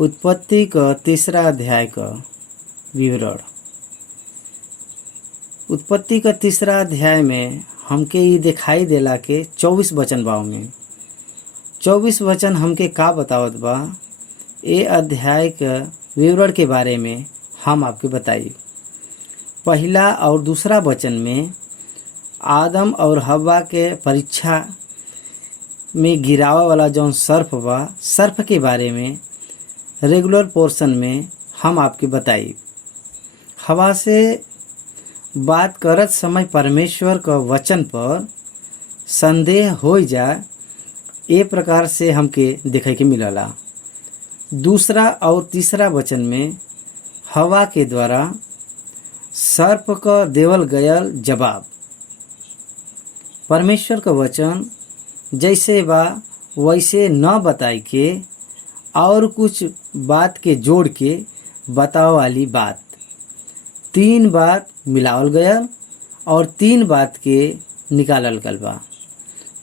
उत्पत्ति का तीसरा अध्याय का विवरण। उत्पत्ति का तीसरा अध्याय में हमके ये दिखाई देला के 24 वचन बा। में 24 वचन हमके का बतावत बा, ये अध्याय के विवरण के बारे में हम आपके बताई। पहला और दूसरा वचन में आदम और हव्वा के परीक्षा में गिरावा वाला जौन सर्प बा, सर्प के बारे में रेगुलर पोर्शन में हम आपके बताई। हवा से बात करत समय परमेश्वर का वचन पर संदेह हो जाए, ए प्रकार से हमके देखे के मिलला। दूसरा और तीसरा वचन में हवा के द्वारा सर्प का देवल गयल जवाब। परमेश्वर का वचन जैसे बा वैसे न बताई के और कुछ बात के जोड़ के बताओ वाली बात। 3 बात मिलावल गयल और 3 बात के निकालल गल बा।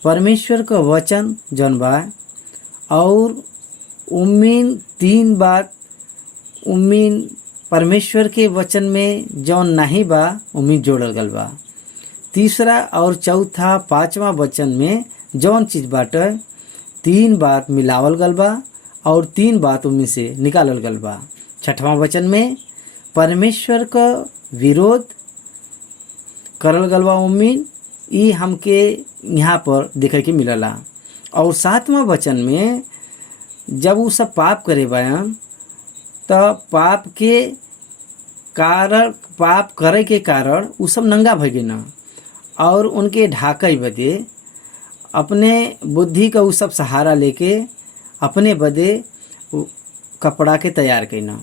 परमेश्वर का वचन जौन बा और उम्मीन 3 बात उम्मीन परमेश्वर के वचन में जौन नहीं बा उम्मीन जोड़ल गल बा। तीसरा और चौथा 5वां वचन में जौन चीज बाटे 3 बात मिलावल गल बा और 3 बात उनमें से निकालल गल बा। 6वां वचन में परमेश्वर का विरोध करल गल बा। उम्मीद ई हमके यहाँ पर देखे के मिलला। और 7वां वचन में जब वो सब पाप करे बयान तो पाप के कारण, पाप करे के कारण वो सब नंगा भगे न और उनके ढाके बदे अपने बुद्धि का वो सब सहारा लेके अपने बदे कपड़ा के तैयार करना।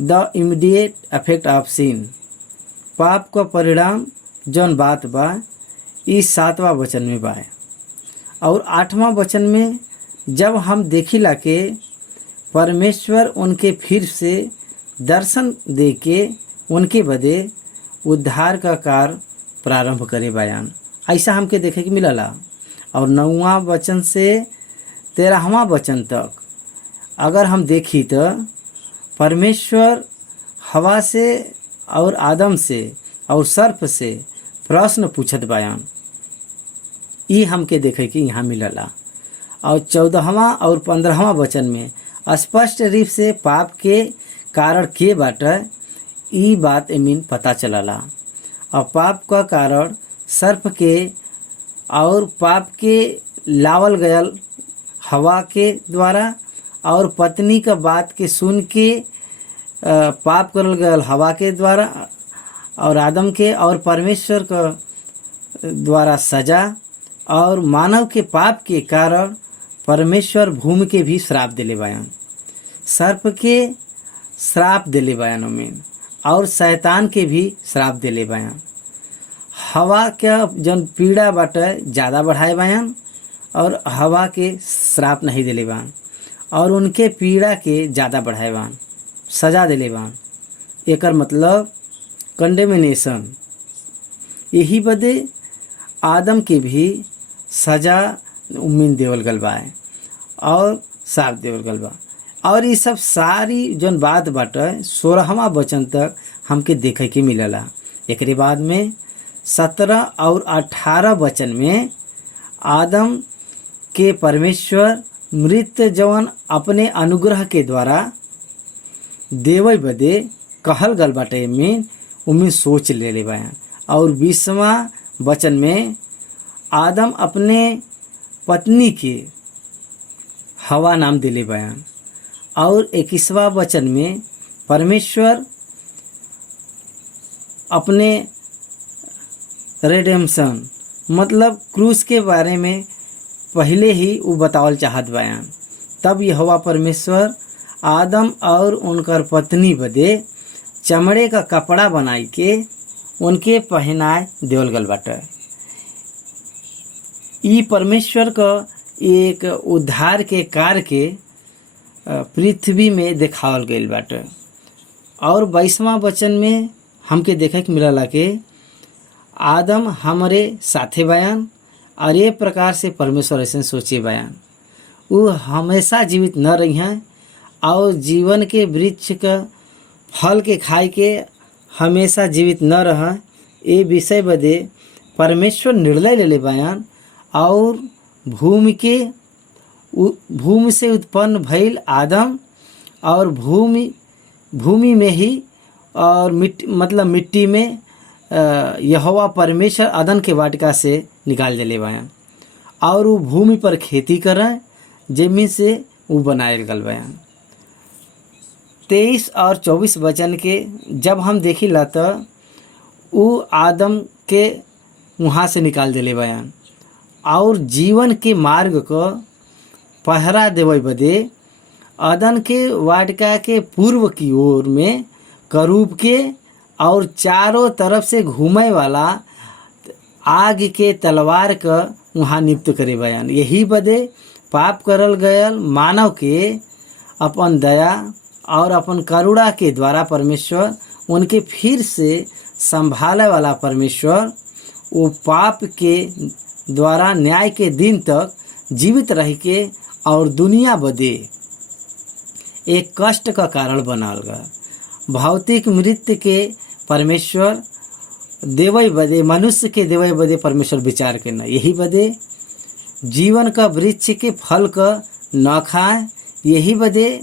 द इमीडिएट इफेक्ट ऑफ सिन, पाप का परिणाम जौन बात बा इस 7वां वचन में बा। और 8वां वचन में जब हम देखिला के परमेश्वर उनके फिर से दर्शन दे के उनके बदे उद्धार का कार्य प्रारंभ करे बयान, ऐसा हमके देखे के मिलला। और 9वां वचन से 13वां वचन तक अगर हम देखी तो परमेश्वर हवा से और आदम से और सर्प से प्रश्न पूछत बयान, ये हमके देखे कि यहाँ मिलला। और 14वां और 15वां वचन में स्पष्ट रूप से पाप के कारण के बाटे ई बात एमिन पता चलला। और पाप का कारण सर्प के और पाप के लावल गयल हवा के द्वारा और पत्नी का बात के सुन के पाप करल गयल हवा के द्वारा और आदम के और परमेश्वर का द्वारा सजा और मानव के पाप के कारण परमेश्वर भूमि के भी श्राप दिले बयान, सर्प के श्राप दिले बयान में और शैतान के भी श्राप दिले बयान। हवा के जन पीड़ा बाटे ज़्यादा बढ़ाए बयान और हवा के श्राप नहीं दिले बान और उनके पीड़ा के ज़्यादा बढ़ाए बान, सजा दिले बान। एकर मतलब कंडेमिनेशन। यही बदे आदम के भी सजा उम्मीद देवल गल बा और श्राप देवल गल बा। और ये सब सारी जन बात बाटे 16वां वचन तक हमके देखे के मिलला। एक बाद में 17 और 18 वचन में आदम के परमेश्वर मृत जवन अपने अनुग्रह के द्वारा देवे बदे कहल गल बाटे में उम्मीद सोच ले बयान। और 20वां वचन में आदम अपने पत्नी के हवा नाम दिले बयान। और 21वां वचन में परमेश्वर अपने रिडेम्पशन मतलब क्रूस के बारे में पहले ही वो बतावल चाहत बयान। तब यहोवा परमेश्वर आदम और उनकर पत्नी बदे चमड़े का कपड़ा बनाई के उनके पहनाए देवल गल बाटे। ई परमेश्वर का एक उद्धार के कार्य के पृथ्वी में देखावल गईल बाटे। और 22वां वचन में हमके देखे के मिलला के आदम हमारे साथे बयान और ये प्रकार से परमेश्वर ऐसे सोचे बयान। वो हमेशा जीवित न रही हैं और जीवन के वृक्ष का फल के खाए के हमेशा जीवित न रह। ये विषय बदे परमेश्वर निर्णय ले ले बयान और भूमि से उत्पन्न भइल आदम और भूमि में ही और मिट्टी में यहोवा परमेश्वर अदन के वाटिका से निकाल देले बयान और वो भूमि पर खेती करें जमीन से वो बनाए गल बयान। 23 और 24 वचन के जब हम देखी ला तो वो आदम के वहाँ से निकाल देले बयान और जीवन के मार्ग को पहरा देवे बदे अदन के वाटिका के पूर्व की ओर में करूब के और चारों तरफ से घूमे वाला आग के तलवार का वहाँ नियुक्त करे बयान। यही बदे पाप करल गयल मानव के अपन दया और अपन करुणा के द्वारा परमेश्वर उनके फिर से संभाले वाला परमेश्वर वो पाप के द्वारा न्याय के दिन तक जीवित रह के और दुनिया बदे एक कष्ट का कारण बनल गया। भौतिक मृत्यु के परमेश्वर देवई बदे मनुष्य के देवई बदे परमेश्वर विचार के न। यही बदे जीवन का वृक्ष के फल का न खाए। यही बदे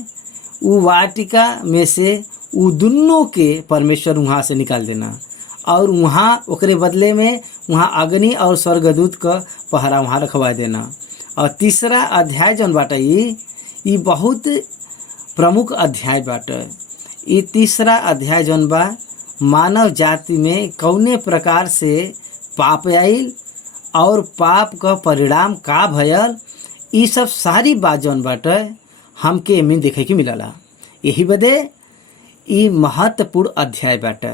वो वाटिका में से वो दोनों के परमेश्वर वहाँ से निकाल देना और वहाँ ओकरे बदले में वहाँ अग्नि और स्वर्गदूत का पहरा वहाँ रखवा देना। और तीसरा अध्याय जौन बाटे ये बहुत प्रमुख अध्याय बाटे। ये तीसरा अध्याय जौन बा मानव जाति में कौने प्रकार से पाप आइल और पाप का परिणाम का भयल ये सब सारी बात जौन बाटे हमके एमें देखे के मिलला। यही बदे ये महत्वपूर्ण अध्याय बाटे।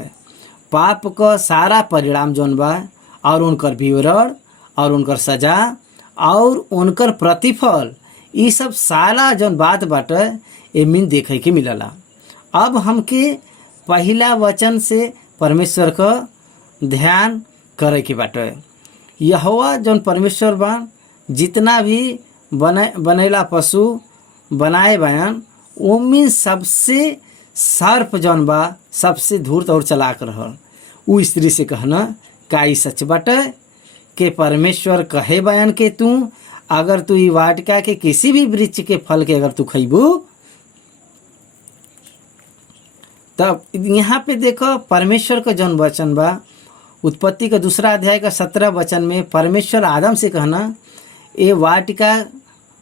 पाप का सारा परिणाम जौन बा और उनकर विवरण और उनकर सजा और उनकर प्रतिफल ये सब सारा जौन बात बाटे एमें देखे के मिलला। अब हमके पहला वचन से परमेश्वर का ध्यान करे के बाटे। यहोवा जौन परमेश्वर बा जितना भी बनेला पशु बनाए बयान ओमें सबसे सर्प जौन बा सबसे धूर्त और चलाक रहल। उ स्त्री से कहना का ई सच बाटे के परमेश्वर कहे बयान के तू अगर तू ई वाटिका के किसी भी वृक्ष के फल के अगर तू खइबू तब यहाँ पे देखो परमेश्वर का जौन वचन बा उत्पत्ति का 2 अध्याय का 17 वचन में परमेश्वर आदम से कहना ये वाटिका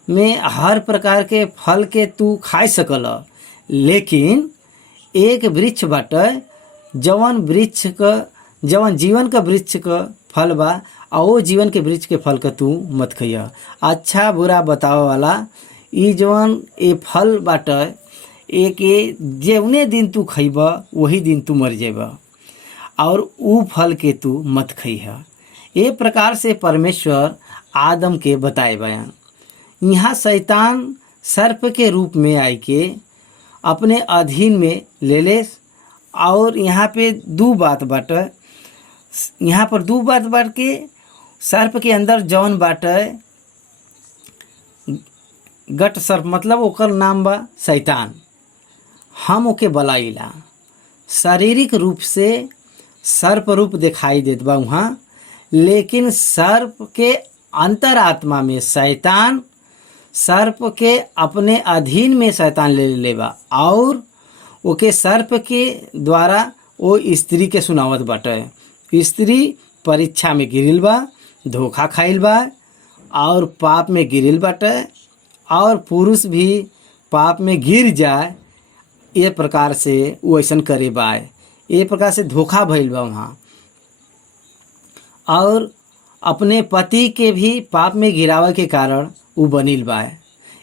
में हर प्रकार के फल के तू खाई सकल लेकिन एक वृक्ष बाटे जवन जीवन का वृक्ष का फल बा और वो जीवन के वृक्ष के फल का तू मत खइया। अच्छा बुरा बतावे वाला ये जवन ये फल बाटे एक ये जौने दिन तू खइबा वही दिन तू मर जेबा और ऊ फल के तू मत खइहा। ये प्रकार से परमेश्वर आदम के बताए बयान। यहाँ शैतान सर्प के रूप में आई के अपने अधीन में ले ले और यहाँ पे 2 बात बाटे। यहाँ पर 2 बात बात के सर्प के अंदर जौन बाटे गट सर्प मतलब ओकर नाम बा शैतान। हम ओके बलाइला शारीरिक रूप से सर्प रूप दिखाई देत बा वहाँ लेकिन सर्प के अंतरात्मा में शैतान सर्प के अपने अधीन में शैतान ले लेबा और ओके सर्प के द्वारा वो स्त्री के सुनावत बाटे। स्त्री परीक्षा में गिरिल बा धोखा खाइल बा और पाप में गिरिल बाटे और पुरुष भी पाप में गिर जाए ये प्रकार से वो ऐसन करे बा। ये प्रकार से धोखा भइल बा वहाँ और अपने पति के भी पाप में गिरावे के कारण वो बनिल बा।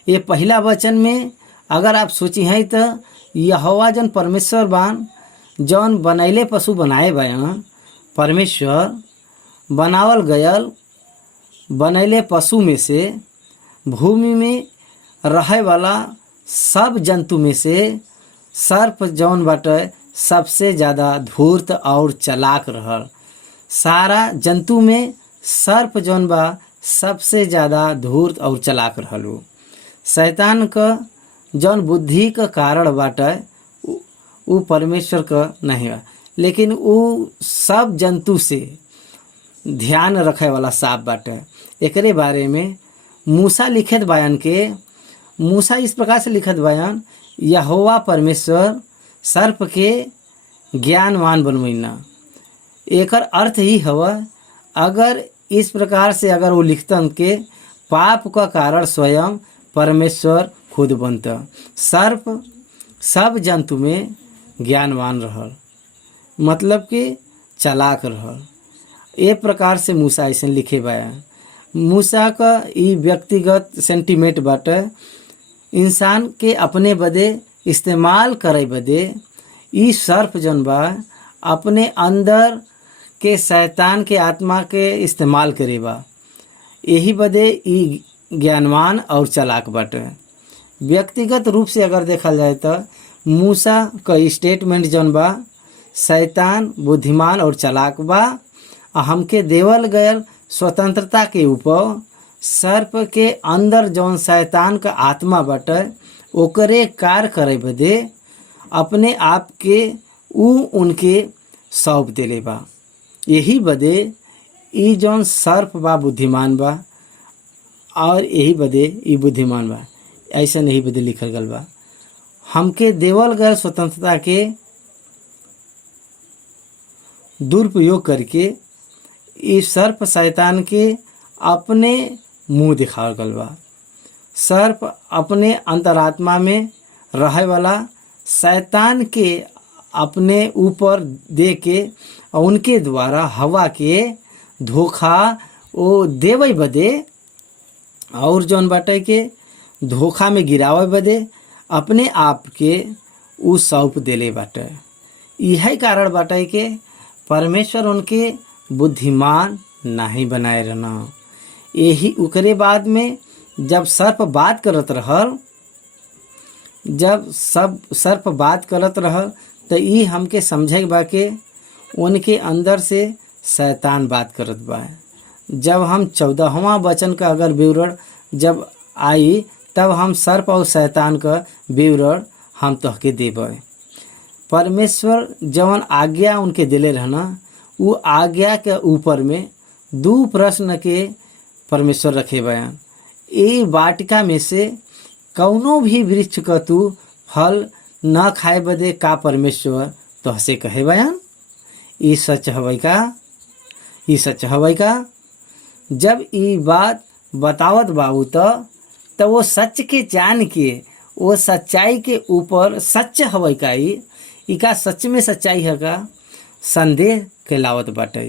ये पहला वचन में अगर आप सोची हैं तो यहोवा जौन परमेश्वर बान जौन बनैले पशु बनाए बयान परमेश्वर बनावल गयल बनैले पशु में से भूमि में रहे वाला सब जंतु में से सर्प जौन बाटे सबसे ज़्यादा धूर्त और चलाक रहल। सारा जंतु में सर्प जौन बा सबसे ज़्यादा धूर्त और चलाक रहल। शैतान क जौन बुद्धि का कारण बाटे उ परमेश्वर का नहीं बा, लेकिन उ सब जंतु से ध्यान रखे वाला सांप बाटे। एकरे बारे में मूसा लिखत बयान के, मूसा इस प्रकार से लिखत बयान, यहोवा परमेश्वर सर्प के ज्ञानवान बनवैना। एकर अर्थ ही हवा, अगर इस प्रकार से अगर वो लिखतन के पाप का कारण स्वयं परमेश्वर खुद बनता। सर्प सब जंतु में ज्ञानवान रहल, मतलब कि चालाक रहल। ए प्रकार से मूसा ऐसे लिखे बया। मूसा का ई व्यक्तिगत सेंटिमेंट बाटे, इंसान के अपने बदे इस्तेमाल करे बदे ई सर्प जन बा अपने अंदर के शैतान के आत्मा के इस्तेमाल करे बा। यही बदे ई ज्ञानवान और चालाक बाटे। व्यक्तिगत रूप से अगर देखल जाए तो मूसा का स्टेटमेंट जौन बा, शैतान बुद्धिमान और चालाक बा। हमके देवल गयल स्वतंत्रता के ऊपर सर्प के अंदर जौन शैतान का आत्मा बाटे ओकरे कार्य करे बदे अपने आप के उनके सौंप देले बा। यही बदे ई जौन सर्प बा बुद्धिमान बा, और यही बदे ई बुद्धिमान बा। ऐसा नहीं बदे लिखल गल बा। हमके देवल गए स्वतंत्रता के दुरुपयोग करके इस सर्प शैतान के अपने मुंह दिखावल गल बा। सर्प अपने अंतरात्मा में रहे वाला शैतान के अपने ऊपर दे के उनके द्वारा हवा के धोखा ओ देवे बदे और जौन बाटे के धोखा में गिरावे बदे अपने आप के उ सौंप देले बाटे। यही कारण बाटे के परमेश्वर उनके बुद्धिमान नहीं बनाए रहना। यही उकरे बाद में जब सर्प बात करत रहल, जब सब सर्प बात करत रहल तो ई हमके समझे बा के उनके अंदर से शैतान बात करत बा। जब हम 14वां वचन का अगर विवरण जब आई तब हम सर्प और शैतान का विवरण हम तोहके देबे। परमेश्वर जवन आज्ञा उनके दिले रहना, वो आज्ञा के ऊपर में 2 प्रश्न के परमेश्वर रखे बयान। ये वाटिका में से कौनो भी वृक्ष का तू फल न खाए बदे का परमेश्वर तोहसे कहे बयान। ये सच हवै का? ये सच हवै का? जब ये बात बतावत बाबू तो वो सच के जान के वो सच्चाई के ऊपर सच हवै का? ई का सच में सच्चाई है का? संदेह के लावत बाटे।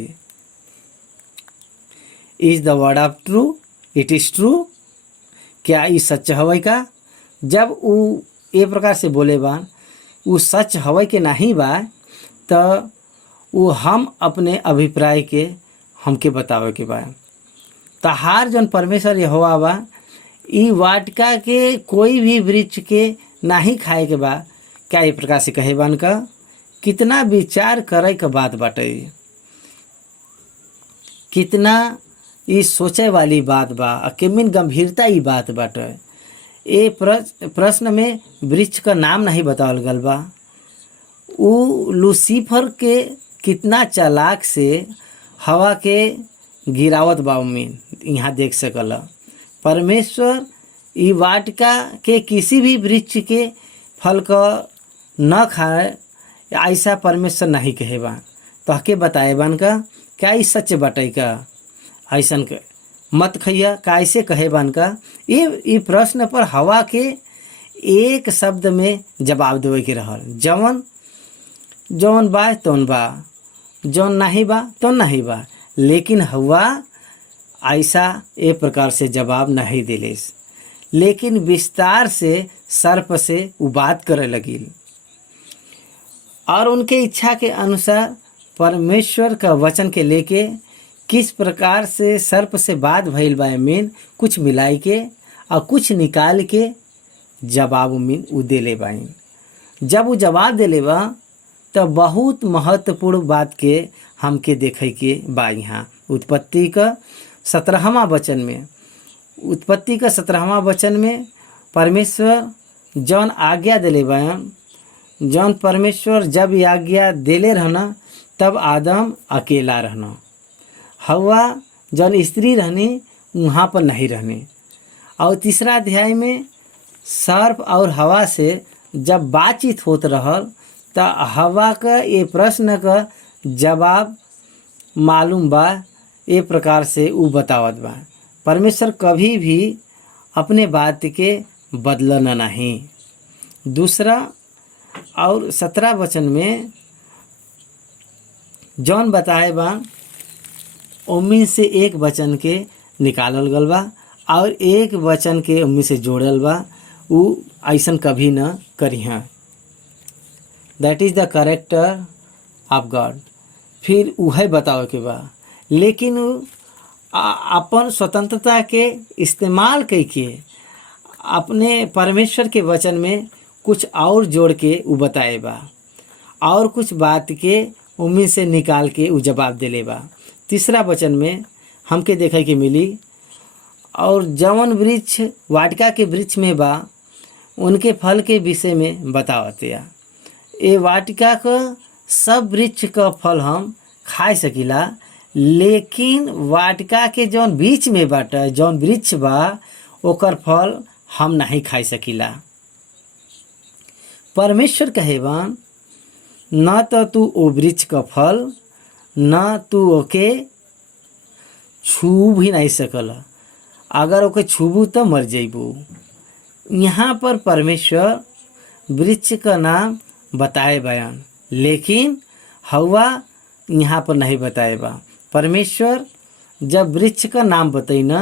Is the word of true? It is true? क्या ई सच हवै का? जब वो ए प्रकार से बोले बा वो सच हवै के नहीं बा तो वो हम अपने अभिप्राय के हमके बतावे के बा। तहार जन परमेश्वर यहोवा बा ई वाटिका के कोई भी वृक्ष के नहीं खाए के बा। क्या ये प्रकार से कहे बान का? कितना विचार करे के बात बाटे, कितना ये सोचे वाली बात बा, किमिन गंभीरता ये बात बाटे। ये प्रश्न में वृक्ष का नाम नहीं बतावल गल बा। वो लूसीफर के कितना चालाक से हवा के गिरावत बा में यहाँ देख सकल। परमेश्वर ई वाटिका के किसी भी वृक्ष के फल का न खाए ऐसा परमेश्वर नहीं कहे बा। तहके बताए बान का क्या ई सच बाटे का? ऐसन के मत खैया कैसे कहे बान का? ये प्रश्न पर हवा के एक शब्द में जवाब देवे के रहल। जौन बा तौन बा, जौन नहीं बा तो नहीं बा। लेकिन हवा ऐसा ए प्रकार से जवाब नहीं दिले, लेकिन विस्तार से सर्प से वो बात करे लगी और उनके इच्छा के अनुसार परमेश्वर का वचन के लेके किस प्रकार से सर्प से बात भइल बा में कुछ मिलाई के और कुछ निकाल के जवाब में उ देले बाइन। जब वो जवाब देले बा तो बहुत महत्वपूर्ण बात के हमके देखे के बा। यहाँ उत्पत्ति का 17वां वचन में, उत्पत्ति का 17वां वचन में परमेश्वर जौन आज्ञा दिले बयान, जौन परमेश्वर जब ये आज्ञा दिले रहना तब आदम अकेला रहना, हवा जौन स्त्री रहनी वहाँ पर नहीं रहनी। और तीसरा अध्याय में सर्प और हवा से जब बातचीत होत रहल तो हवा का ये प्रश्न का जवाब मालूम बा, ए प्रकार से उ बतावत बा परमेश्वर कभी भी अपने बात के बदलन नहीं। दूसरा और 17 वचन में जौन बताए बा उम्मीद से एक वचन के निकालल गल बा और एक वचन के उम्मीद से जोड़ल बा, उ ऐसन कभी न करिहा। That is the character of God. फिर उहे बतावे के बा, लेकिन अपन स्वतंत्रता के इस्तेमाल करके अपने परमेश्वर के वचन में कुछ और जोड़ के उ बताए बा और कुछ बात के उम्मीद से निकाल के उ जवाब दिले बा। तीसरा वचन में हमके देखे के मिली, और जवन वृक्ष वाटिका के वृक्ष में बा उनके फल के विषय में बतावते। ये वाटिका का सब वृक्ष का फल हम खा सकिला, लेकिन वाटिका के जौन बीच में बाटा जौन वृक्ष बा ओकर फल हम नहीं खा सकिला। परमेश्वर कहेबान न तो तू ओ वृक्ष का फल न तू ओके छू भी नहीं सकल, अगर ओके छूबू तो मर जइबू। यहाँ पर परमेश्वर वृक्ष का नाम बताए बयान, लेकिन हवा यहाँ पर नहीं बताए बा। परमेश्वर जब वृक्ष का नाम बताई ना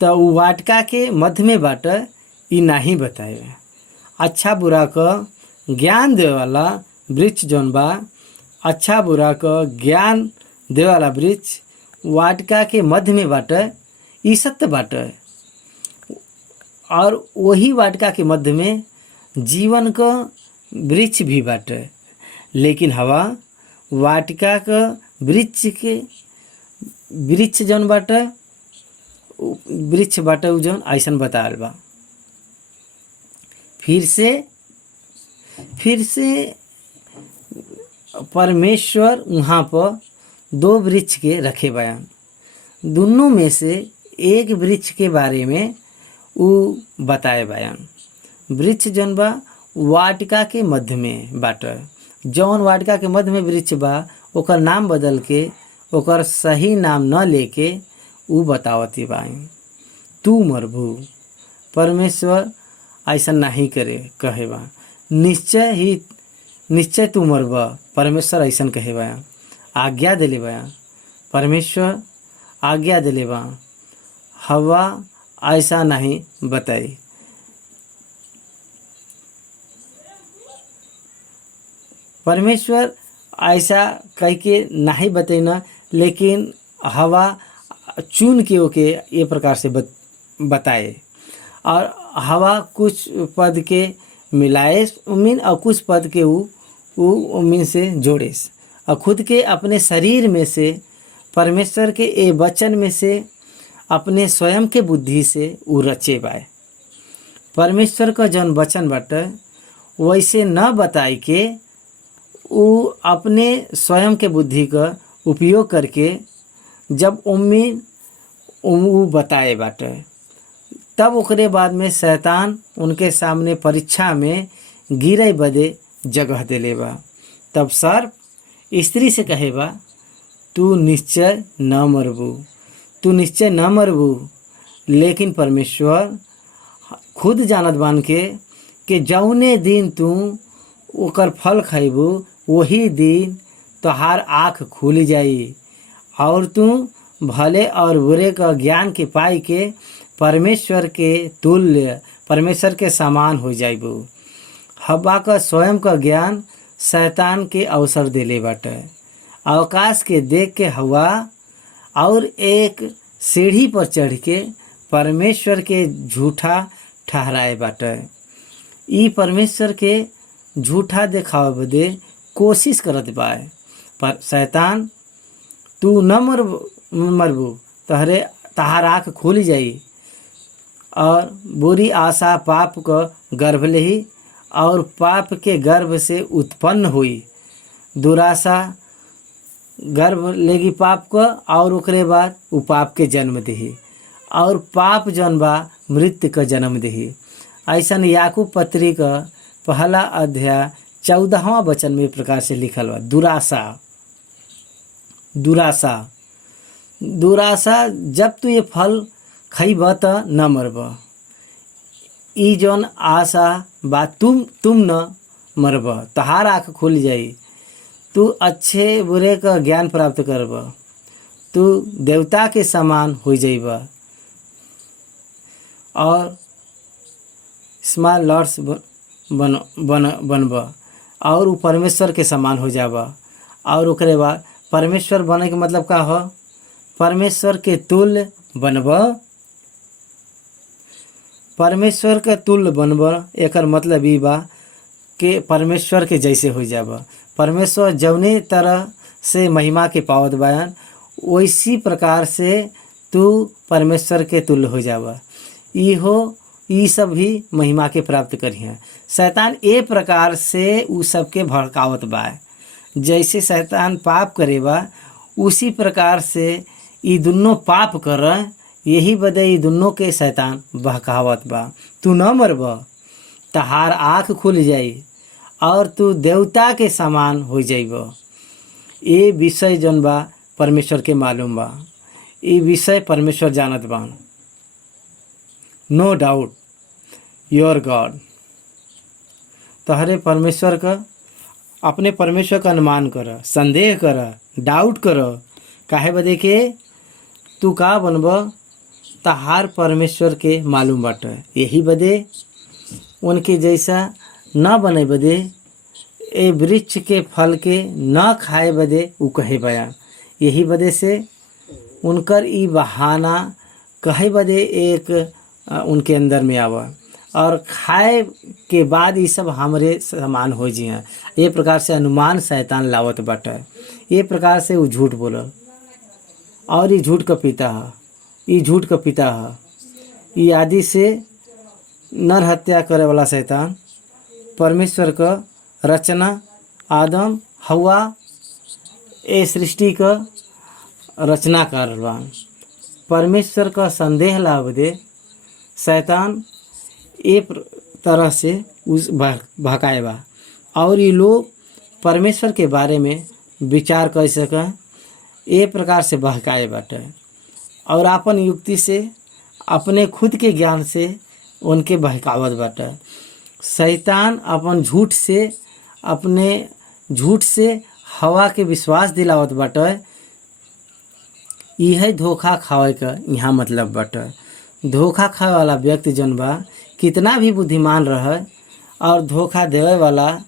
तो वो वाटिका के मध्य में बाटा ई नहीं बताए। अच्छा बुरा का ज्ञान दे वाला वृक्ष जौन बा, अच्छा बुरा का ज्ञान दे वाला वृक्ष वाटिका के मध्य में बाटा, ई सत्य बाटा। और वही वाटिका के मध्य में जीवन का वृक्ष भी बाटे, लेकिन हवा वाटिका का वृक्ष जौन बाटे वृक्ष बाटे उ जौन ऐसन बताल बा। फिर से परमेश्वर वहाँ पर 2 वृक्ष के रखे बयान, दोनों में से एक वृक्ष के बारे में उ बताए बयान। वृक्ष जौन बा वाटिका के मध्य में बाटे, जौन वाटिका के मध्य में वृक्ष बा ओकर नाम बदल के ओकर सही नाम न लेके उ बतावती बाई तू मरबू। परमेश्वर ऐसा नहीं करे कहे बा, निश्चय तू मरबा। परमेश्वर ऐसा कहे बा, आज्ञा दिले बा, परमेश्वर आज्ञा दिले बा। हवा ऐसा नहीं बताई। परमेश्वर ऐसा कह के नहीं बतैना, लेकिन हवा चुन के ओके ये प्रकार से बताए। और हवा कुछ पद के मिलाए उम्मीन और कुछ पद के उ उम्मीन से जोड़े और खुद के अपने शरीर में से परमेश्वर के ए वचन में से अपने स्वयं के बुद्धि से उ रचे बाए। परमेश्वर का जौन वचन बाटे वैसे न बताई के उ अपने स्वयं के बुद्धि का उपयोग करके जब उम्मीद उ बताए बाटे, तब ओकरे बाद में शैतान उनके सामने परीक्षा में गिरे बदे जगह देले बा। तब सर्प स्त्री से कहे बा तू निश्चय न मरबू, तू निश्चय न मरबू। लेकिन परमेश्वर खुद जानत बान के कि जौने दिन तू ओकर फल खैबू वही दिन तोहार आँख खुल जाई और तू भले और बुरे का ज्ञान के पाई के परमेश्वर के तुल्य परमेश्वर के समान हो जाइबू। हवा का स्वयं का ज्ञान शैतान के अवसर देले बाटे। आकाश के देख के हवा और एक सीढ़ी पर चढ़ के परमेश्वर के झूठा ठहराए बाटे। ई परमेश्वर के झूठा देखावे बदे कोशिश करत बाए। पर शैतान तू न मरबू तहार आँख खुल जाई और बुरी आशा पाप क गर्भ लेही और पाप के गर्भ से उत्पन्न हुई। दुराशा गर्भ लेगी पाप क और ओकरे बाद उ पाप के जन्म देही और पाप जौन बा मृत्यु का जन्म देही। ऐसन याकूब पत्री का पहला अध्याय 14वां वचन में प्रकार से लिखल बा। दुराशा दुराशा दुराशा, जब तू ये फल खइब त न मरब। ई जौन आशा बा तुम न मरब, तहार आँख खुल जाई, तू अच्छे बुरे का ज्ञान प्राप्त करब, तू देवता के समान हो जाइब और स्मॉल लॉर्ड्स बनब और उ परमेश्वर के समान हो जाब। और ओकरे बाद परमेश्वर बने के मतलब का हो? परमेश्वर के तुल्य बनब। परमेश्वर के तुल्य बनब एकर मतलब ई बा कि परमेश्वर के जैसे हो जाब। परमेश्वर जौने तरह से महिमा के पावत बयान, वैसी प्रकार से तू परमेश्वर के तुल्य हो जाब। ई सब भी महिमा के प्राप्त करिए। शैतान ए प्रकार से उ सबके भड़कावत बा। जैसे शैतान पाप करे बा उसी प्रकार से ई दुनों पाप कर, यही बदे ई दुनों के शैतान बहकावत बा। तू न मरब, तहार आँख खुल जाई और तू देवता के समान हो जाइब। ये विषय जौन बा परमेश्वर के मालूम बा। ये विषय परमेश्वर जानत बा। नो डाउट योर गॉड। तहरे परमेश्वर का, अपने परमेश्वर का अनुमान कर, संदेह कर, डाउट कर। काहे बदे के तू का बनब? तहार परमेश्वर के मालूम बाटे। यही बदे उनके जैसा न बने बदे, ए वृक्ष के फल के न खाए बदे उ कहे बयान। यही बदे से उनकर ई बहाना कहे बदे एक उनके अंदर में आवा और खाए के बाद ये सब हमरे समान हो जिए। ये प्रकार से अनुमान शैतान लावत बाटे। ये प्रकार से वो झूठ बोलल और ये झूठ का पिता है। ये झूठ का पिता है। ये आदि से नर हत्या करे वाला शैतान परमेश्वर का रचना, आदम हवा ए सृष्टि का रचना कर बा। परमेश्वर का संदेह लाभ दे शैतान एक तरह से उस भकाए बा और ये लोग परमेश्वर के बारे में विचार कर सकें, ए प्रकार से बहकाए बाटे और अपन युक्ति से, अपने खुद के ज्ञान से उनके बहकावत बाटे। शैतान अपन झूठ से, अपने झूठ से हवा के विश्वास दिलावत बाटे। यह धोखा खावे का यहाँ मतलब बाटे। धोखा खावे वाला व्यक्ति जौन बा कितना भी बुद्धिमान रहे और धोखा देवे वाला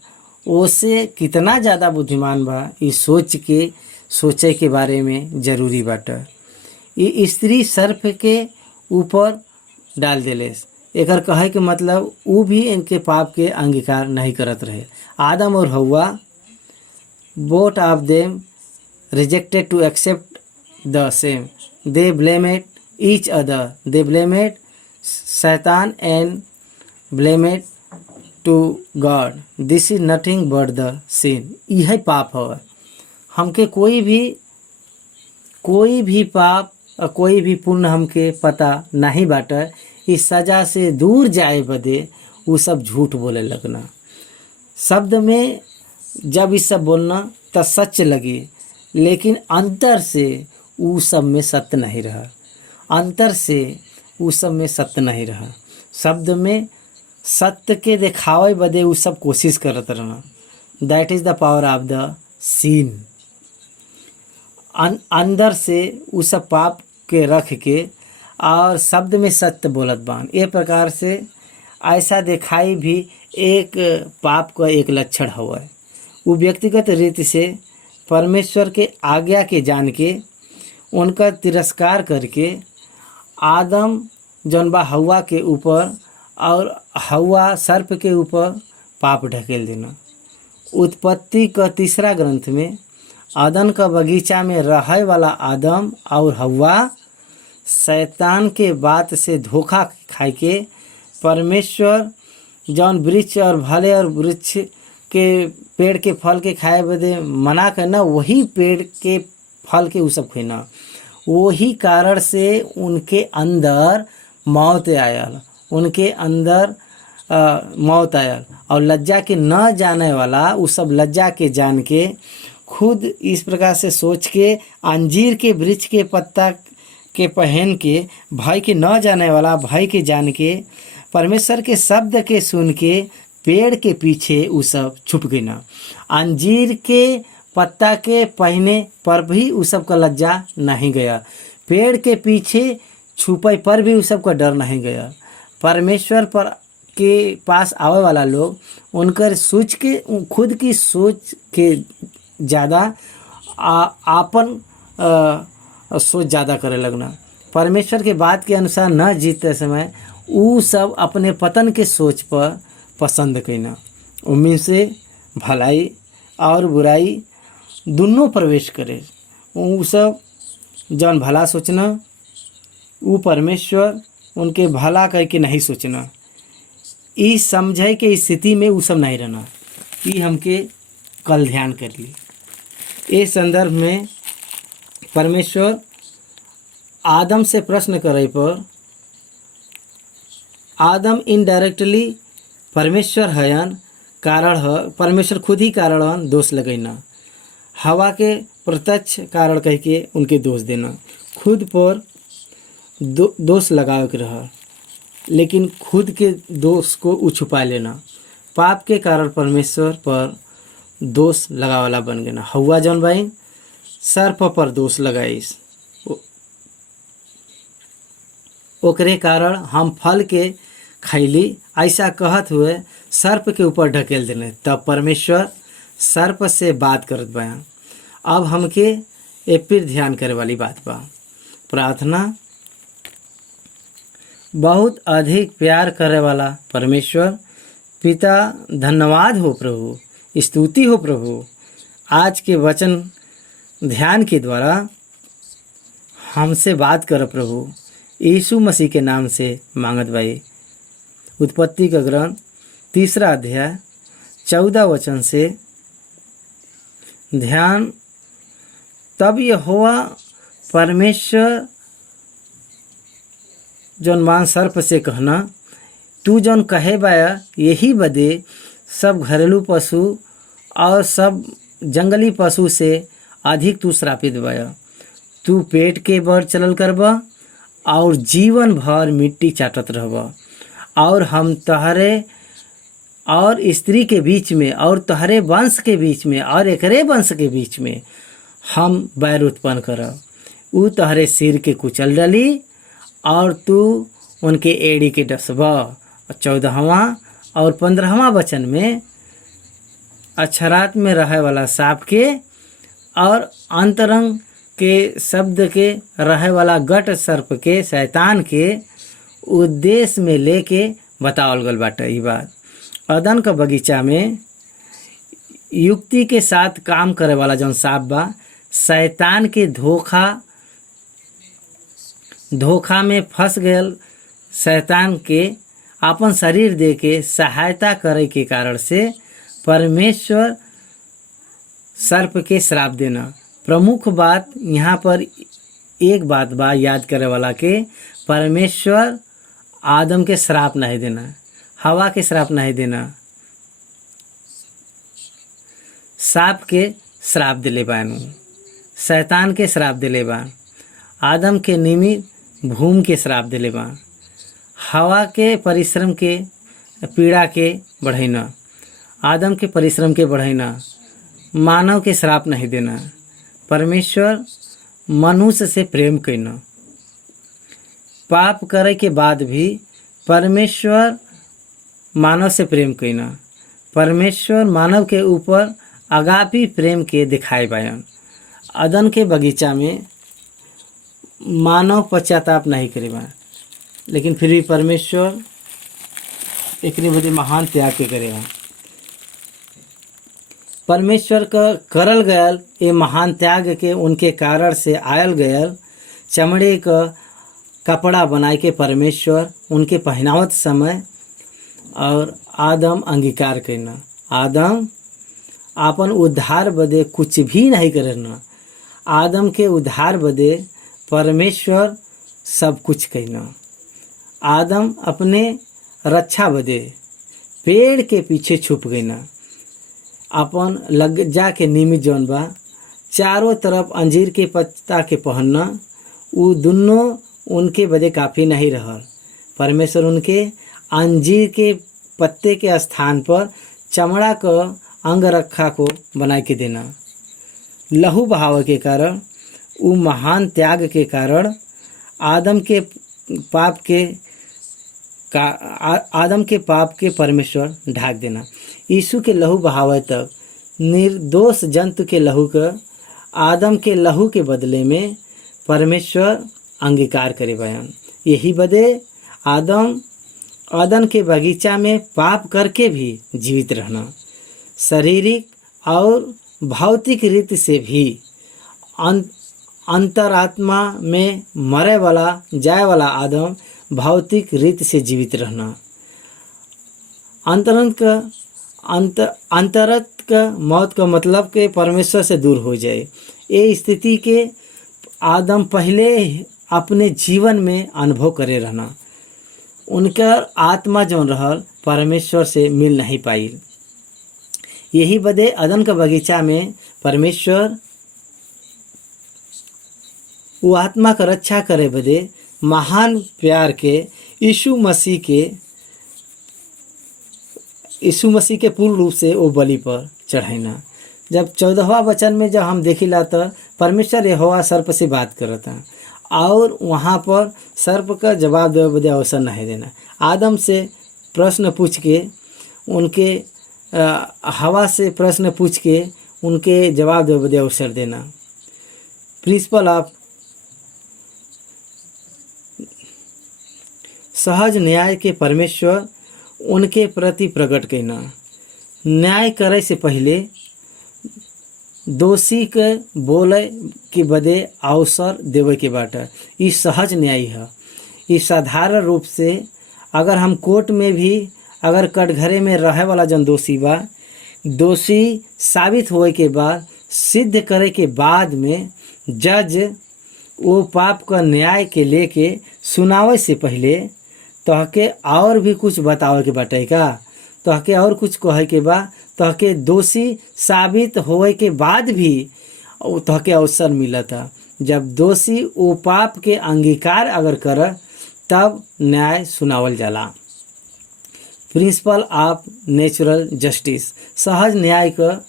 ओसे कितना ज़्यादा बुद्धिमान बा, ये सोचे के बारे में जरूरी बाटे। ये स्त्री सर्प के ऊपर डाल देले। एकर कहे के मतलब वो भी इनके पाप के अंगीकार नहीं करत रहे। आदम और हवा, both of them rejected to accept the same. They blamed each other. They blamed शैतान and blamed to God. This is nothing but the sin. यह पाप है। हमके कोई भी पाप और कोई भी पुण्य हमके पता नहीं बाटे। इस सजा से दूर जाए बदे वो सब झूठ बोले लगना। शब्द में जब इस सब बोलना तो सच लगे, लेकिन अंतर से वो सब में सत्य नहीं रहा। अंतर से वो सब में सत्य नहीं रहा। शब्द में सत्य के दिखावे बदे वो सब कोशिश करत रहना। That is the power of the sin. अंदर से वो सब पाप के रख के और शब्द में सत्य बोलत बान। ये प्रकार से ऐसा दिखाई भी एक पाप का एक लक्षण हुआ है। वो व्यक्तिगत रीति से परमेश्वर के आज्ञा के जान के उनका तिरस्कार करके आदम जौन बा हवा के ऊपर और हवा सर्प के ऊपर पाप ढकेल देना। उत्पत्ति का 3 ग्रंथ में अदन का बगीचा में रहे वाला आदम और हवा शैतान के बात से धोखा खाए के परमेश्वर जौन वृक्ष और भले और वृक्ष के पेड़ के फल के खाए बदे मना करना, वही पेड़ के फल के उ सब खैना, वही कारण से उनके अंदर मौत आयल, उनके अंदर मौत आयल। और लज्जा के न जाने वाला उ सब लज्जा के जान के खुद इस प्रकार से सोच के अंजीर के वृक्ष के पत्ता के पहन के भय के न जाने वाला भय के जान के परमेश्वर के शब्द के सुन के पेड़ के पीछे उ सब छुप गई ना। अंजीर के पत्ता के पहने पर भी उ सब का लज्जा नहीं गया, पेड़ के पीछे छुपे पर भी उ सब का डर नहीं गया। परमेश्वर पर के पास आवे वाला लोग उनकर सोच के खुद की सोच के ज़्यादा आपन सोच ज़्यादा करे लगना। परमेश्वर के बात के अनुसार न जीते समय उ सब अपने पतन के सोच पर पसंद करना। उम्मीद से भलाई और बुराई दोनों प्रवेश करे। उ सब जौन भला सोचना, उ परमेश्वर उनके भला करके नहीं सोचना, ई समझे के स्थिति में उ सब नहीं रहना। ई हमके कल ध्यान कर ली। इस संदर्भ में परमेश्वर आदम से प्रश्न करे पर आदम इनडायरेक्टली परमेश्वर हयन कारण है, परमेश्वर खुद ही कारण हन दोष लगैना। हवा के प्रत्यक्ष कारण कह के उनके दोष देना, खुद पर दोष लगावे के रहा, लेकिन खुद के दोष को उ छुपा लेना। पाप के कारण परमेश्वर पर दोष लगावाला बन गया। हवा जौन भाई सर्प पर दोष लगाइस, ओकरे कारण हम फल के खैली ऐसा कहत हुए सर्प के ऊपर ढकेल देने। तब परमेश्वर सर्प से बात करत बया। अब हमके ए फिर ध्यान करे वाली बात बा। प्रार्थना। बहुत अधिक प्यार करे वाला परमेश्वर पिता, धन्यवाद हो प्रभु, स्तुति हो प्रभु, आज के वचन ध्यान के द्वारा हमसे बात कर प्रभु, यीशु मसीह के नाम से मांगत भाई। उत्पत्ति का ग्रंथ 3 अध्याय 14 वचन से ध्यान। तब यहोवा परमेश्वर जौन मान सर्प से कहना, तू जौन कहे बाया यही बदे सब घरेलू पशु और सब जंगली पशु से अधिक तू श्रापित बाया। तू पेट के बड़ चलल करबा और जीवन भर मिट्टी चाटत रहबा, और हम तहरे और स्त्री के बीच में और तहरे वंश के बीच में और एकरे वंश के बीच में हम बैर उत्पन्न करब। उ तहरे सिर के कुचल डाली और तू उनके एड़ी के डसबा। 14वां और 15वां वचन में अक्षरात में रहे वाला सांप के और अंतरंग के शब्द के रहे वाला गट सर्प के शैतान के उद्देश्य में लेके बतावल गल बाटे। ई बात अदन का बगीचा में युक्ति के साथ काम करे वाला जौन सांप बा, शैतान के धोखा में फंस गयल शैतान के अपन शरीर दे के सहायता करे के कारण से परमेश्वर सर्प के श्राप देना। प्रमुख बात यहाँ पर एक बात बा याद करे वाला के, परमेश्वर आदम के श्राप नहीं देना, हवा के श्राप नहीं देना, सांप के श्राप दिले बानू, शैतान के श्राप दिले बा, आदम के निमित्त भूमि के श्राप दिले बा, हवा के परिश्रम के पीड़ा के बढ़ैना, आदम के परिश्रम के बढ़ैना, मानव के श्राप नहीं देना। परमेश्वर मनुष्य से प्रेम करना। पाप करे के बाद भी परमेश्वर मानव से प्रेम करना। परमेश्वर मानव के ऊपर अगापी प्रेम के दिखाए बयान। अदन के बगीचा में मानव पश्चाताप नहीं करेगा, लेकिन फिर भी परमेश्वर एक बदे महान त्याग के करेगा। परमेश्वर का करल गयल ये महान त्याग के उनके कारण से आयल गयल चमड़े का कपड़ा बनाए के परमेश्वर उनके पहनावत समय और आदम अंगीकार करना। आदम आपन उद्धार बदे कुछ भी नहीं करना। आदम के उद्धार बदे परमेश्वर सब कुछ करना। आदम अपने रक्षा बदे पेड़ के पीछे छुप गई ना। अपन लग जाके निमित जौन बा चारों तरफ अंजीर के पत्ता के पहनना, वो दोनों उनके बदे काफ़ी नहीं रहल। परमेश्वर उनके अंजीर के पत्ते के स्थान पर चमड़ा का अंगरखा को बना के देना। लहू बहाव के कारण, वो महान त्याग के कारण आदम के पाप के परमेश्वर ढाक देना। यीशु के लहू बहावे तक निर्दोष जंतु के लहू का आदम के लहू के बदले में परमेश्वर अंगीकार करे बयान। यही बदे आदम के बगीचा में पाप करके भी जीवित रहना। शारीरिक और भौतिक रीति से भी अंतरात्मा में मरे वाला जाए वाला आदम भौतिक रीति से जीवित रहना। अंतरत का मौत का मतलब के परमेश्वर से दूर हो जाए। ये स्थिति के आदम पहले अपने जीवन में अनुभव करे रहना। उनका आत्मा जौन रहल परमेश्वर से मिल नहीं पाई। यही बदे अदन का बगीचा में परमेश्वर वो आत्मा का रक्षा करे बदे महान प्यार के यीशु मसीह के पूर्ण रूप से वो बलि पर चढ़ाइना। जब 14वां वचन में जब हम देखिला तो परमेश्वर यहोवा सर्प से बात करता और वहाँ पर सर्प का जवाब देवे बदे अवसर नहीं देना। आदम से प्रश्न पूछ के उनके हवा से प्रश्न पूछ के उनके जवाब देवे बदे अवसर देना। प्रिंसिपल ऑफ सहज न्याय के परमेश्वर उनके प्रति प्रकट करना। न्याय करे से पहले दोषी के बोले के बदे अवसर देवे के बाटा। ये सहज न्याय है। ये साधारण रूप से अगर हम कोर्ट में भी अगर कटघरे में रहे वाला जन दोषी बा, दोषी साबित होए के बाद सिद्ध करे के बाद में जज वो पाप का न्याय के लेके सुनावे से पहले तहके और भी कुछ बतावे के बाटे का, तहके और कुछ कहे के बा, तहके दोषी साबित होए के बाद भी तहके अवसर मिला था। जब दोषी वो पाप के अंगीकार अगर कर तब न्याय सुनावल जाला। प्रिंसिपल ऑफ नेचुरल जस्टिस सहज न्याय का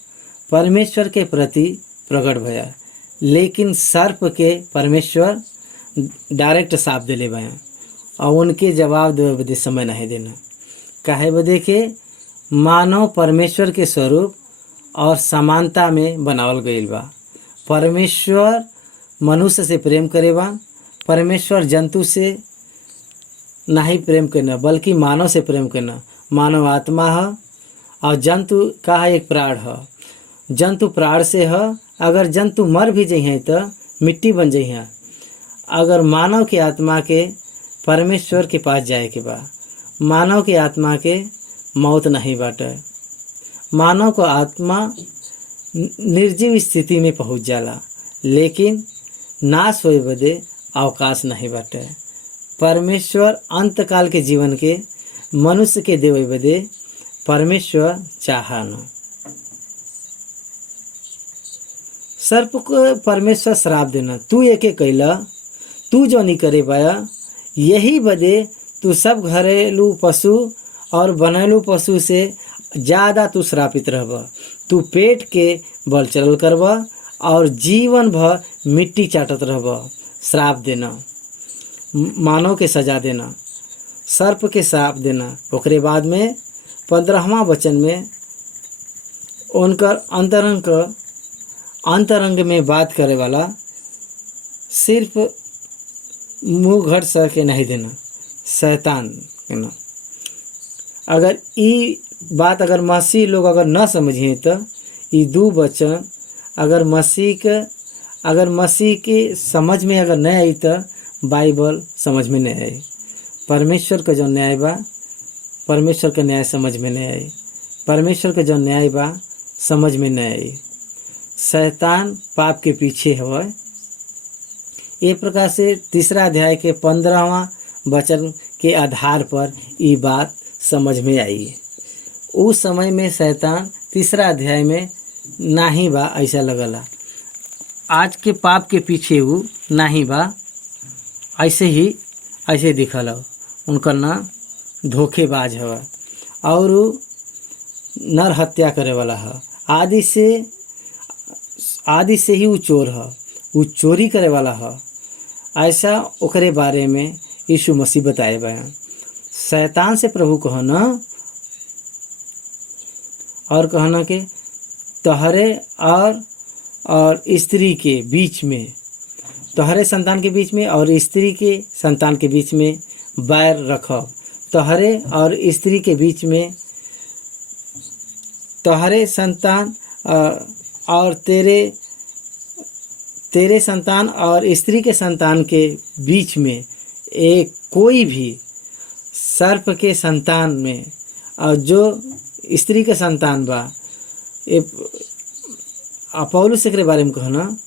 परमेश्वर के प्रति प्रकट भया, लेकिन सर्प के परमेश्वर डायरेक्ट साफ दिले भया और उनके जवाब देवे बदे समय नहीं देना। काहे बदे के मानव परमेश्वर के स्वरूप और समानता में बनावल गईल बा। परमेश्वर मनुष्य से प्रेम करे बा। परमेश्वर जंतु से नहीं प्रेम करना बल्कि मानव से प्रेम करना। मानव आत्मा है और जंतु का है एक प्राण है। जंतु प्राण से है। अगर जंतु मर भी जाइ तो मिट्टी बन जाइ है। अगर मानव की आत्मा के परमेश्वर के पास जाए के बा, मानव की आत्मा के मौत नहीं बाटे। मानव को आत्मा निर्जीव स्थिति में पहुंच जाला, लेकिन नाश होए बदे अवकाश नहीं बाटे। परमेश्वर अंतकाल के जीवन के मनुष्य के देवे बदे परमेश्वर चाहन। सर्प को परमेश्वर श्राप देना, तू एके कैला, तू जो नहीं करे पाया, यही बदे तू सब घरेलू पशु और बनैलू पशु से ज़्यादा तू श्रापित रहबा। तू पेट के बल चलल करबा और जीवन भर मिट्टी चाटत रहबा। श्राप देना, मानव के सजा देना, सर्प के श्राप देना। ओकरे बाद में 15वां वचन में उनकर अंतरंग में बात करे वाला सिर्फ मुँह घट सर के नहीं देना, शैतान के ना। अगर ये बात अगर मसीह लोग अगर न समझें तो ये दो वचन अगर मसीह के समझ में अगर नहीं आई तो बाइबल समझ में नहीं आई। परमेश्वर का जो न्याय बा, परमेश्वर का न्याय समझ में नहीं आई। परमेश्वर का जो न्याय बा समझ में नहीं आई। शैतान पाप के पीछे है। ये प्रकार से तीसरा अध्याय के 15वां वचन के आधार पर ये बात समझ में आई। उस समय में शैतान तीसरा अध्याय में नाही बा ऐसा लगला। आज के पाप के पीछे वो नाही बा ऐसे ही ऐसे दिखल हो। उनका ना धोखेबाज है और नर हत्या करे वाला है। आदि से ही वो चोर है, वो चोरी करे वाला है। ऐसा ओकरे बारे में यीशु मसीह बताए बयान। शैतान से प्रभु कहना और कहना के तोहरे और स्त्री के बीच में, तोहरे संतान के बीच में और स्त्री के संतान के बीच में बैर रखो। तोहरे और स्त्री के बीच में, तोहरे संतान और तेरे संतान और स्त्री के संतान के बीच में एक कोई भी सर्प के संतान में और जो स्त्री के संतान बा, पौलुस के बारे में कहना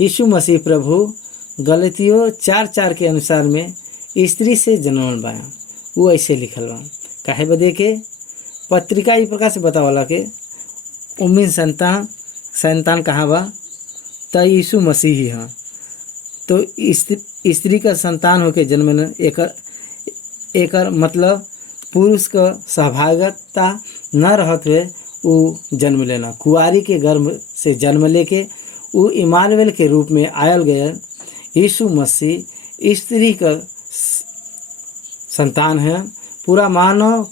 यीशु मसीह प्रभु गलतियों 4:4 के अनुसार में स्त्री से जन्मल बा। वो ऐसे लिखल बा काहे बदे के पत्रिका इस प्रकार से बतावला के उम्मीद संतान कहाँ बा त यीशु मसीह ही है। तो स्त्री का संतान होके जन्म एकर मतलब पुरुष का सहभागिता न रहत हुए वो जन्म लेना। कुआरी के गर्भ से जन्म लेके वो इमानुएल के रूप में आयल गए। यीशु मसीह स्त्री का संतान है, पूरा मानव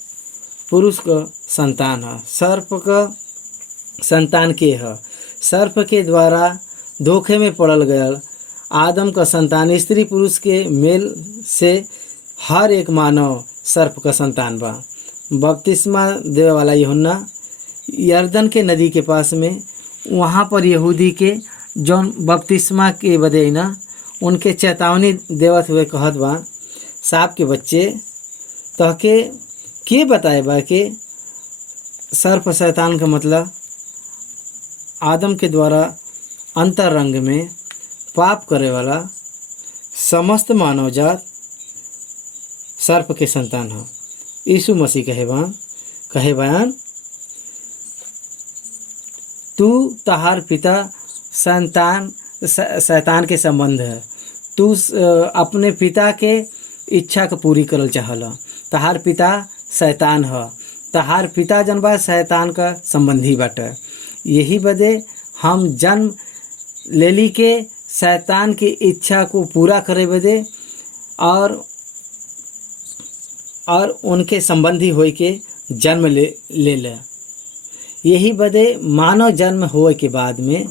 पुरुष का संतान है। सर्प का संतान के है, सर्प के द्वारा धोखे में पड़ल गया आदम का संतान स्त्री पुरुष के मेल से हर एक मानव सर्प का संतान बा। बपतिस्मा देवे वाला यूहन्ना यर्दन के नदी के पास में, वहाँ पर यहूदी के जौन बपतिस्मा के बदे ना उनके चेतावनी देवत हुए कहत बा, सांप के बच्चे तहके के बताए बा कि सर्प शैतान का मतलब आदम के द्वारा अंतरंग में पाप करे वाला समस्त मानव जात सर्प के संतान है। यीशु मसीह कहे बयान तू तहार पिता शैतान के संबंध है। तू अपने पिता के इच्छा के पूरी करल चाहल। तहार पिता शैतान है। तहार पिता जनबा शैतान का संबंधी बाटे। यही बदे हम जन्म लेली के शैतान की इच्छा को पूरा करे बदे और उनके संबंधी होए के जन्म ले। यही बदे मानव जन्म होए के बाद में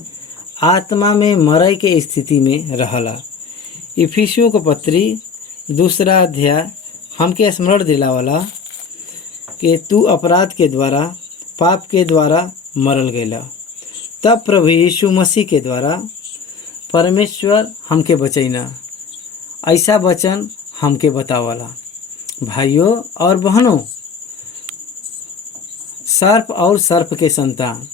आत्मा में मरई के स्थिति में रहला। इफिसियों को पत्री 2 अध्याय हमके स्मरण दिलावला कि तू अपराध के द्वारा पाप के द्वारा मरल गईला। तब प्रभु यीशु मसीह के द्वारा परमेश्वर हमके बचैना। ऐसा वचन हमके बतावला। भाइयों और बहनों, सर्प और सर्प के संतान,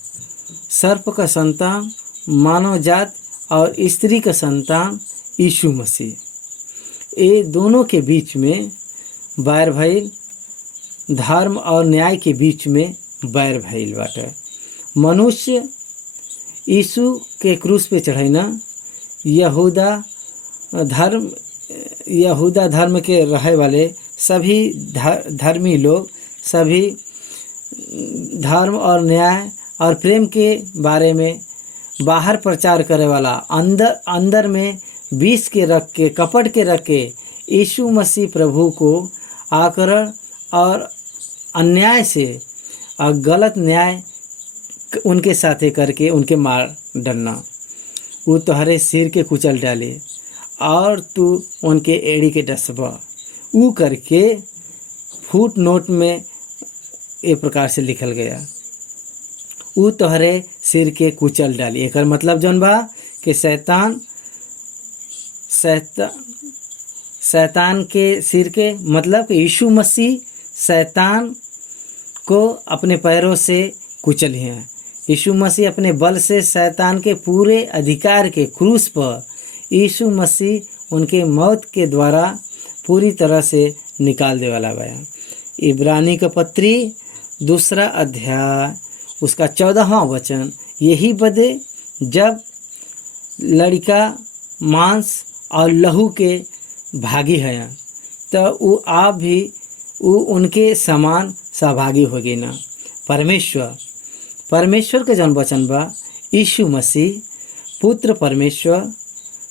सर्प का संतान मानव जात और स्त्री का संतान यीशु मसीह। ये दोनों के बीच में बैर भइल, धर्म और न्याय के बीच में बैर भइल बाटे। मनुष्य यीशु के क्रूस पे चढ़ैना यहूदा धर्म के रहे वाले सभी धर्मी लोग, सभी धर्म और न्याय और प्रेम के बारे में बाहर प्रचार करे वाला, अंदर में विष के रख के, कपट के रख के यीशु मसीह प्रभु को आकरण और अन्याय से और गलत न्याय उनके साथे करके उनके मार डरना। वो तुम्हारे सिर के कुचल डाले और तू उनके एड़ी के डसबा। वो करके फुट नोट में एक प्रकार से लिखल गया, वो तोहरे सिर के कुचल डाली। एक मतलब जौन बा कि शैतान शैतान के सिर के, मतलब कि यीशु मसीह शैतान को अपने पैरों से कुचले हैं। यीशु मसीह अपने बल से शैतान के पूरे अधिकार के क्रूस पर यीशु मसीह उनके मौत के द्वारा पूरी तरह से निकाल दे वाला बा। इब्रानी का पत्री 2 अध्याय उसका 14वां वचन, यही बदे जब लड़का मांस और लहू के भागी हैं तो वो आप भी वो उनके समान सहभागी होगी ना। परमेश्वर के जौन वचन बा, यीशु मसीह पुत्र परमेश्वर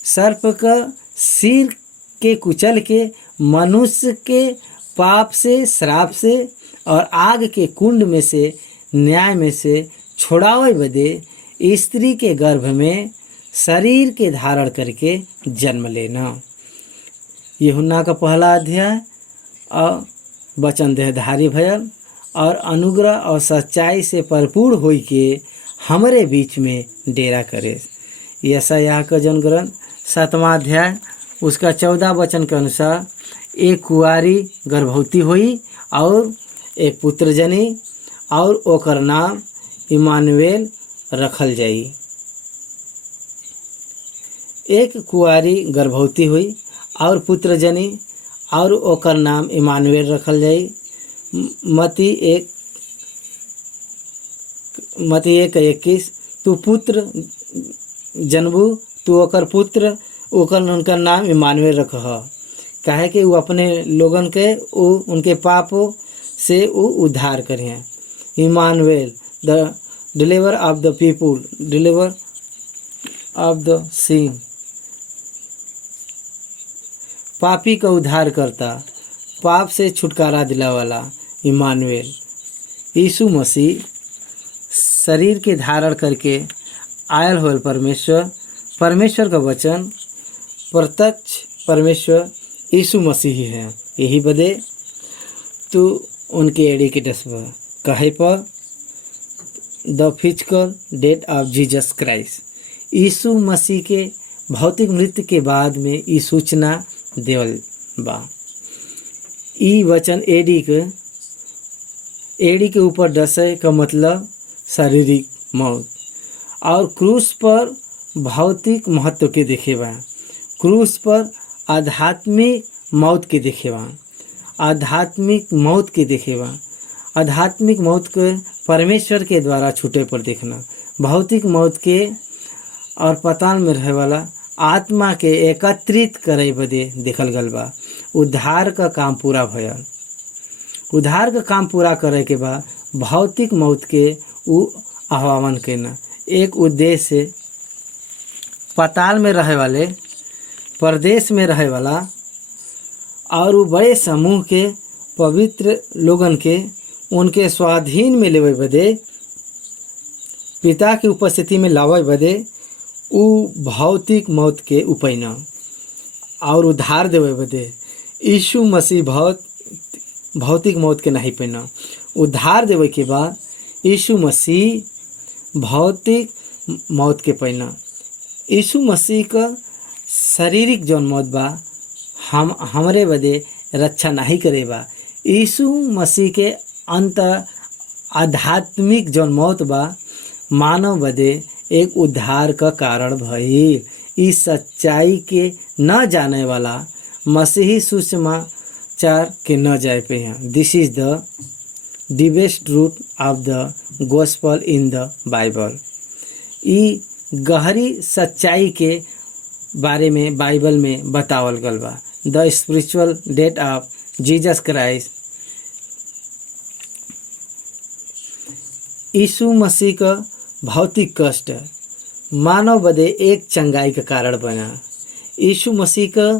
सर्प का सिर के कुचल के मनुष्य के पाप से, श्राप से और आग के कुंड में से, न्याय में से छुड़ावे बदे स्त्री के गर्भ में शरीर के धारण करके जन्म लेना। यूहन्ना का 1 अध्याय और वचन देहधारी भयल और अनुग्रह और सच्चाई से भरपूर होई के हमारे बीच में डेरा करे। यशायाह का जन ग्रंथ 7वां अध्याय उसका 14 वचन के अनुसार, एक कुआरी गर्भवती हुई और एक पुत्र जनी और ओकर नाम इमानुएल रखल जाई। एक कुआरी गर्भवती हुई और पुत्र जनी और ओकर नाम इमानुएल रखल जाई। मती 1:21, तू पुत्र जनबू, तू ओकर पुत्र, ओकर उनका नाम इमानुएल रखह, काहे कि वो अपने लोगन के उनके पापों से वो उद्धार करें। Emmanuel, the deliver of the people, deliver of the sin, पापी का उद्धार करता, पाप से छुटकारा दिला वाला इमानुएल। यीशु मसीह शरीर के धारण करके आयल होल परमेश्वर का वचन प्रत्यक्ष परमेश्वर यीशु मसीह ही है। यही बदे तो उनके एडी के डसबा कहे पर the physical death of Jesus Christ, यीशु मसीह के भौतिक मृत्यु के बाद में ई सूचना देवल बा। ई वचन एडी के ऊपर डसे का मतलब शारीरिक मौत और क्रूस पर भौतिक महत्व के देखे बा। क्रूस पर आध्यात्मिक मौत के देखे बा, आध्यात्मिक मौत के देखे बा। आध्यात्मिक मौत के परमेश्वर के द्वारा छूटे पर देखना, भौतिक मौत के और पताल में रहे वाला आत्मा के एकत्रित करे बदे देखल गल बा। उद्धार का काम पूरा भयल, उद्धार का काम पूरा करे के बाद भौतिक मौत के उ आह्वान के न एक उद्देश्य पताल में रहे वाले, परदेश में रहे वाला और बड़े समूह के पवित्र लोगन के उनके स्वाधीन में लेवे बदे, पिता की उपस्थिति में लावे बदे उ भौतिक मौत के उपैना और उद्धार देवे बदे यीशु मसीह भौतिक मौत के नहीं पैना। उद्धार देवे के बाद यीशु मसीह भौतिक मौत के पैना। यीशु मसीह का शारीरिक जौन मौत बा हमरे बदे रक्षा नहीं करे बा। यीशु मसीह के अंत आध्यात्मिक जौन मौत बा मानव बदे एक उद्धार का कारण भइल। इस सच्चाई के न जाने वाला मसीही सुसमाचार के न जाए पे हैं। This is the deepest root of the gospel in the Bible. ई गहरी सच्चाई के बारे में बाइबल में बतावल गल बा। The spiritual death of Jesus Christ. यीशु मसीह का भौतिक कष्ट मानव बदे एक चंगाई का कारण बना। यीशु मसीह का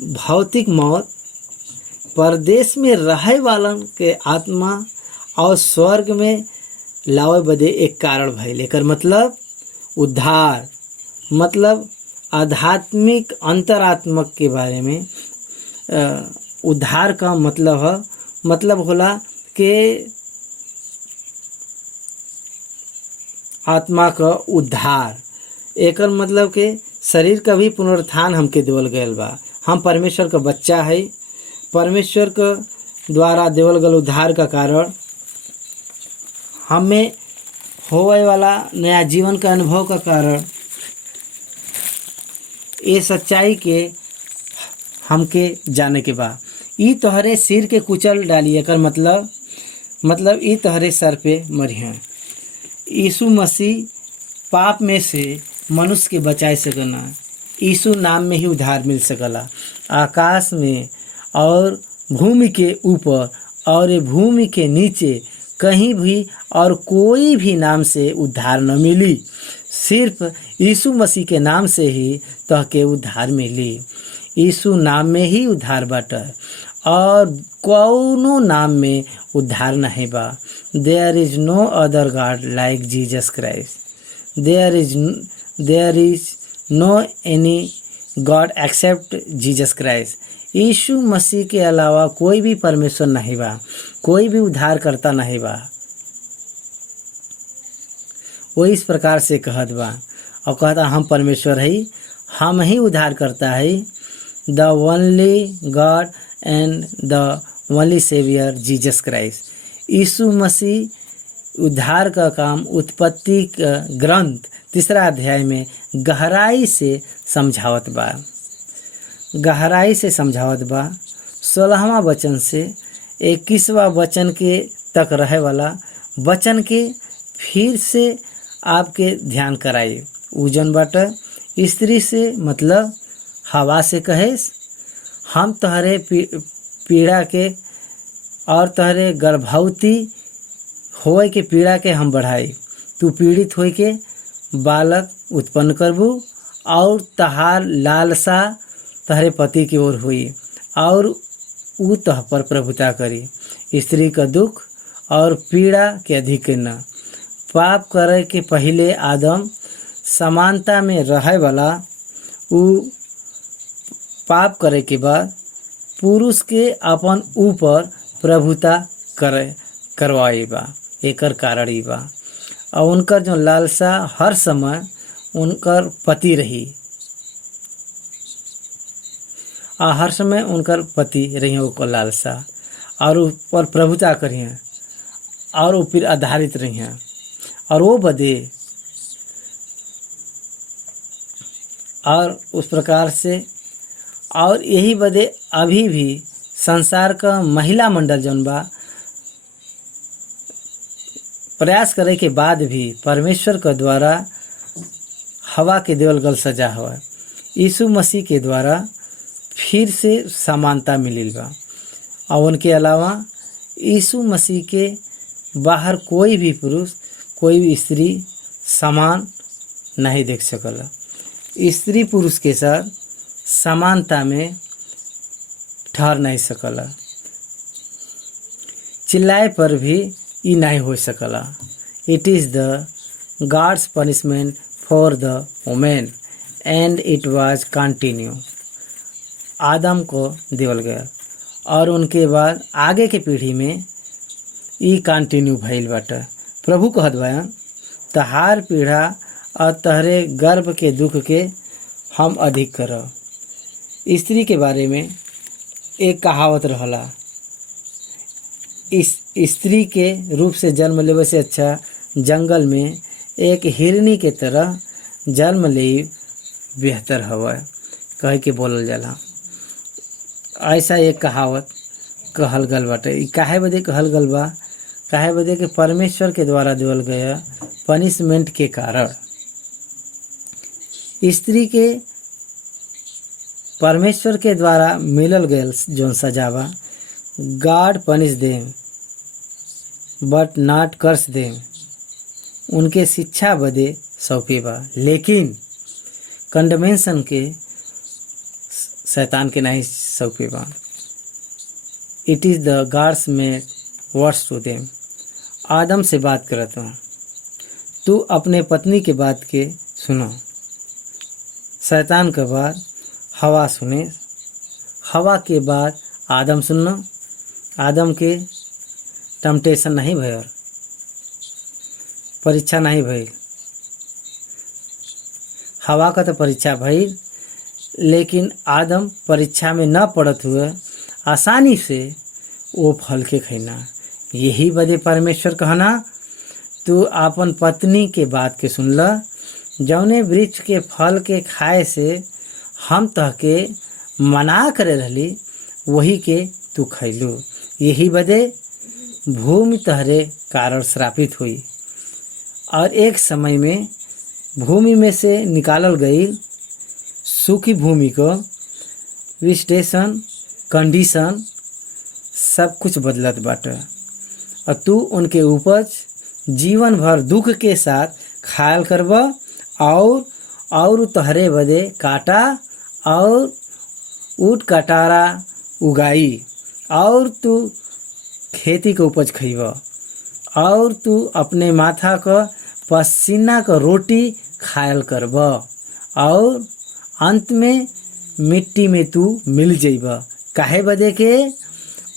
भौतिक मौत परदेश में रहे वालन के आत्मा और स्वर्ग में लावे बदे एक कारण भइल। एकर मतलब उद्धार, मतलब आध्यात्मिक अंतरात्मक के बारे में उद्धार का मतलब होला के आत्मा का उद्धार। एकर मतलब के शरीर का भी पुनरुत्थान हमके देवल गयल बा। हम परमेश्वर का बच्चा है। परमेश्वर के द्वारा देवल गल उद्धार का कारण हमें होवे वाला नया जीवन का अनुभव का कारण ये सच्चाई के हमके जाने के बा। ई तोहरे सिर के कुचल डाली, एकर मतलब ई तोहरे सर पे मरिहा। यीशु मसीह पाप में से मनुष्य के बचाए सकना। यीशु नाम में ही उद्धार मिल सकला। आकाश में और भूमि के ऊपर और भूमि के नीचे कहीं भी और कोई भी नाम से उद्धार न मिली। सिर्फ यीशु मसीह के नाम से ही तहके उद्धार मिली। यीशु नाम में ही उद्धार बाटे और कौनो नाम में उद्धार नहीं बा। There is no other God like Jesus Christ. There is no any God except Jesus Christ. यीशु मसीह के अलावा कोई भी परमेश्वर नहीं बा, कोई भी उद्धार करता नहीं बा। वो इस प्रकार से कहत बा और कहता हम परमेश्वर है, हम ही उद्धार करता है। The only God and the only saviour Jesus Christ. यीशु मसीह उद्धार का काम उत्पत्ति का ग्रंथ 3 अध्याय में गहराई से समझावत बा। गहराई से समझावत बा 16वां वचन से 21वां वचन के तक रहे वाला वचन के फिर से आपके ध्यान कराई। उजन बाटे स्त्री से मतलब हवा से कहेस, हम तहरे पीड़ा के और तहरे गर्भवती होए के पीड़ा के हम बढ़ाई। तू पीड़ित होए के बालक उत्पन्न करबू और तहार लालसा तहरे पति की ओर हुई और ऊ तह पर प्रभुता करी। स्त्री का दुख और पीड़ा के अधिक न। पाप करे के पहले आदम समानता में रहे वाला, ऊ पाप करे के बाद पुरुष के अपन ऊपर प्रभुता करवाई बा। एकर कारण ही बा और उनकर जो लालसा हर समय उनकर पति रही और हर समय उनकर पति रही ओकर लालसा और ऊपर प्रभुता करी और वो फिर आधारित रही हैं और वो बदे और उस प्रकार से और यही बदे अभी भी संसार का महिला मंडल जौन बा प्रयास करे के बाद भी परमेश्वर के द्वारा हवा के देवल गल सजा हुआ। यीशु मसीह के द्वारा फिर से समानता मिलिल बा और उनके अलावा यीशु मसीह के बाहर कोई भी पुरुष कोई भी स्त्री समान नहीं देख सकला। स्त्री पुरुष के साथ समानता में ठहर नहीं सकला। चिल्लाए पर भी ये नहीं हो सकला। It is the God's punishment for the women and it वाज कंटिन्यू। आदम को देवल गया और उनके बाद आगे के पीढ़ी में ई कंटिन्यू भइल बाटे। प्रभु कहत बा तहार पीढ़ा और तहरे गर्भ के दुख के हम अधिक करब। स्त्री के बारे में एक कहावत रहला, इस स्त्री के रूप से जन्म लेवे से अच्छा जंगल में एक हिरनी के तरह जन्म ले बेहतर हवा कह के बोलल जाला। ऐसा एक कहावत कहल गल बाटे। काहे बदे कहल गल बा? काहे बदे कि परमेश्वर के द्वारा देवल गया पनिशमेंट के कारण स्त्री के परमेश्वर के द्वारा मिलल गयल जोन सजावा, गॉड पनिश देम बट नॉट कर्स देम। उनके शिक्षा बदे सौंपे बा लेकिन कंडमेंशन के शैतान के नहीं सौंपे बा। It is the God's made words to them. Adam से बात करत हूँ, तू अपने पत्नी के बात के सुनो। शैतान के बाद हवा सुने, हवा के बाद आदम सुनना। आदम के टेम्पटेशन नहीं भयल, परीक्षा नहीं भइल। हवा का तो परीक्षा भइल लेकिन आदम परीक्षा में न पड़त हुए आसानी से वो फल के खैना। यही बदे परमेश्वर कहना, तू आपन पत्नी के बात के सुनला, जौने वृक्ष के फल के खाए से हम तहके मना करे रहली वही के तू खैलू। यही बदे भूमि तहरे कारण श्रापित हुई। और एक समय में भूमि में से निकालल गई सूखी भूमि को विस्टेशन कंडीशन सब कुछ बदलत बाटे, और तू उनके उपज जीवन भर दुख के साथ खायल करब, और तहरे बदे काटा और ऊट कटारा उगाई, और तू खेती के उपज खइब, और तू अपने माथा क पसीना क रोटी खायल करब, और अंत में मिट्टी में तू मिल जइब। काहे बदे के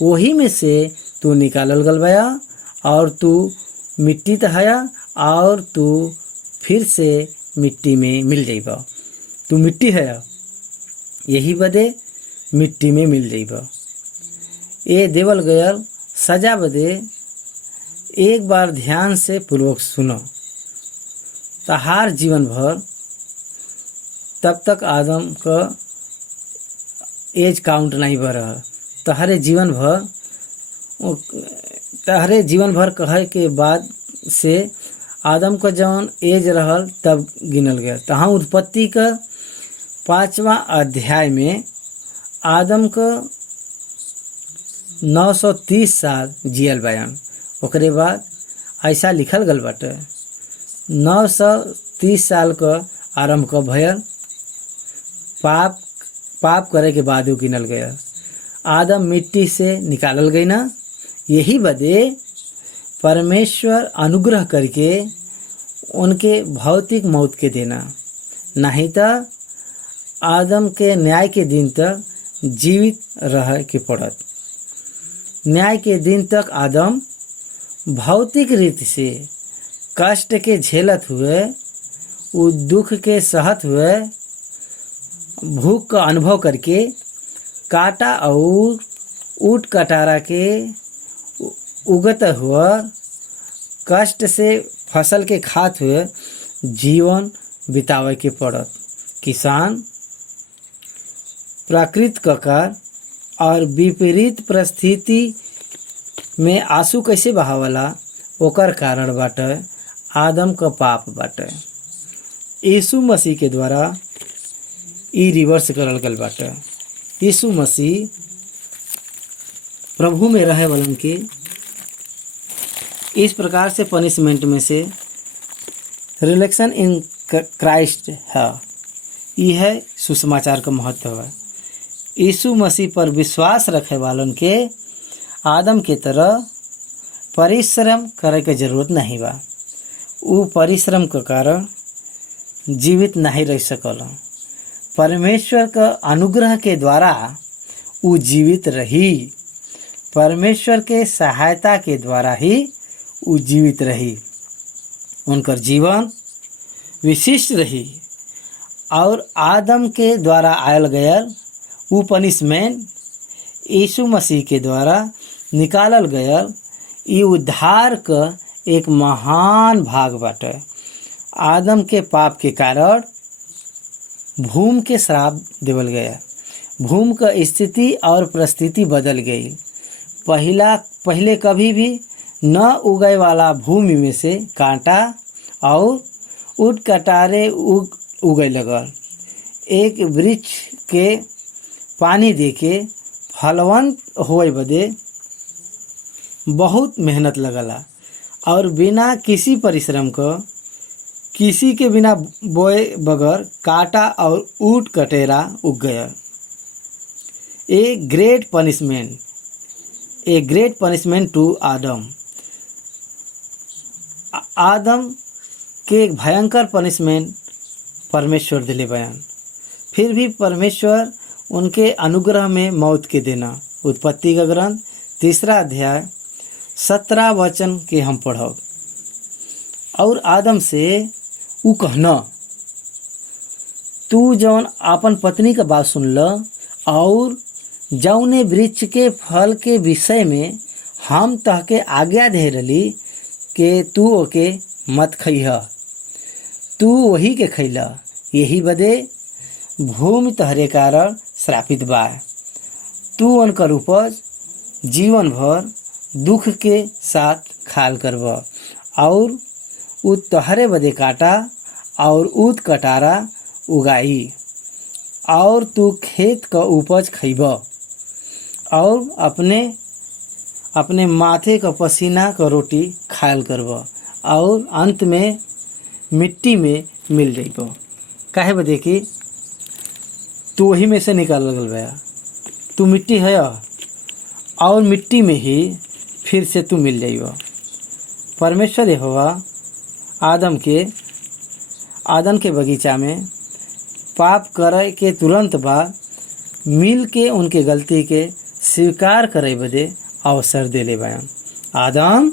वही में से तू निकालल गल बया, और तू मिट्टी त हया, और तू फिर से मिट्टी में मिल जइब। तू मिट्टी है, यही बदे मिट्टी में मिल जइब। ये देवल गयल सजा बदे एक बार ध्यान से पूर्वक सुनो। तहार जीवन भर तब तक आदम का एज काउंट नहीं बढ़, तहरे जीवन भर कहे के बाद से आदम का जौन एज रहल तब गिनल गया। तहाँ उत्पत्ति का 5वां अध्याय में आदम का 930 साल जियल बयान। ओकरे बाद ऐसा लिखल गल बाटे 930 साल का आरंभ का भयल, पाप करे के बाद वो गिनल गया। आदम मिट्टी से निकालल गई ना, यही बदे परमेश्वर अनुग्रह करके उनके भौतिक मौत के देना, नहीं तो आदम के न्याय के दिन तक जीवित रह के पड़त। न्याय के दिन तक आदम भौतिक रीति से कष्ट के झेलत हुए, उ दुख के सहत हुए, भूख का अनुभव करके, काटा और ऊट कटारा के उगत हुआ कष्ट से फसल के खात हुए जीवन बितावे के पड़त। किसान प्राकृतिक ककार और विपरीत परिस्थिति में आंसू कैसे बहावला, ओकर कारण बाटे आदम का पाप बाटे। यीशु मसीह के द्वारा ई रिवर्स करल गल बाटे। यीशु मसीह प्रभु में रहे वालन के इस प्रकार से पनिशमेंट में से रिलेक्शन इन क्राइस्ट है। यह सुसमाचार का महत्व है। यीशु मसीह पर विश्वास रखे वालन के आदम के तरह परिश्रम करे के जरूरत नहीं बा। वो परिश्रम के कारण जीवित नहीं रह सकल। परमेश्वर का अनुग्रह के द्वारा वो जीवित रही। परमेश्वर के सहायता के द्वारा ही वो जीवित रही। उनकर जीवन विशिष्ट रही, और आदम के द्वारा आयल गयल वो पनिशमेंट यीशु मसीह के द्वारा निकालल गयल ये उद्धार का एक महान भाग बाटे। आदम के पाप के कारण भूमि के श्राप देवल गया। भूमि का स्थिति और परिस्थिति बदल गई। पहले कभी भी न उगे वाला भूमि में से कांटा और ऊट कटारे उगे लगल। एक वृक्ष के पानी देके फलवंत होए बदे बहुत मेहनत लगला, और बिना किसी परिश्रम को, किसी के बिना बोए बगैर काटा और ऊट कटेरा उग गया। ए ग्रेट पनिशमेंट टू आदम। आदम के एक भयंकर पनिशमेंट परमेश्वर दिले बयान। फिर भी परमेश्वर उनके अनुग्रह में मौत के देना। उत्पत्ति का ग्रंथ 3 अध्याय 17 वचन के हम पढ़ब। और आदम से उ कहना, तू जौन अपन पत्नी का बात सुन ल और जौने वृक्ष के फल के विषय में हम तहके आज्ञा दे रही कि तू ओके मत खइह, तू वही के खइला, यही बदे भूमि तहरे कारण श्रापित बा। तू उनकर उपज जीवन भर दुख के साथ खाल करब और उ तहरे बदे काटा और ऊद कटारा उगाई और तू खेत का उपज खइब और अपने माथे का पसीना का रोटी खायल करब और अंत में मिट्टी में मिल जाइब। काहे बदे कि तू वही में से निकाल लगल बा, तू मिट्टी है और मिट्टी में ही फिर से तू मिल जाइब। परमेश्वर यहोवा आदम के बगीचा में पाप करे के तुरंत बाद मिल के उनके गलती के स्वीकार करे बदे अवसर देले बयान। आदम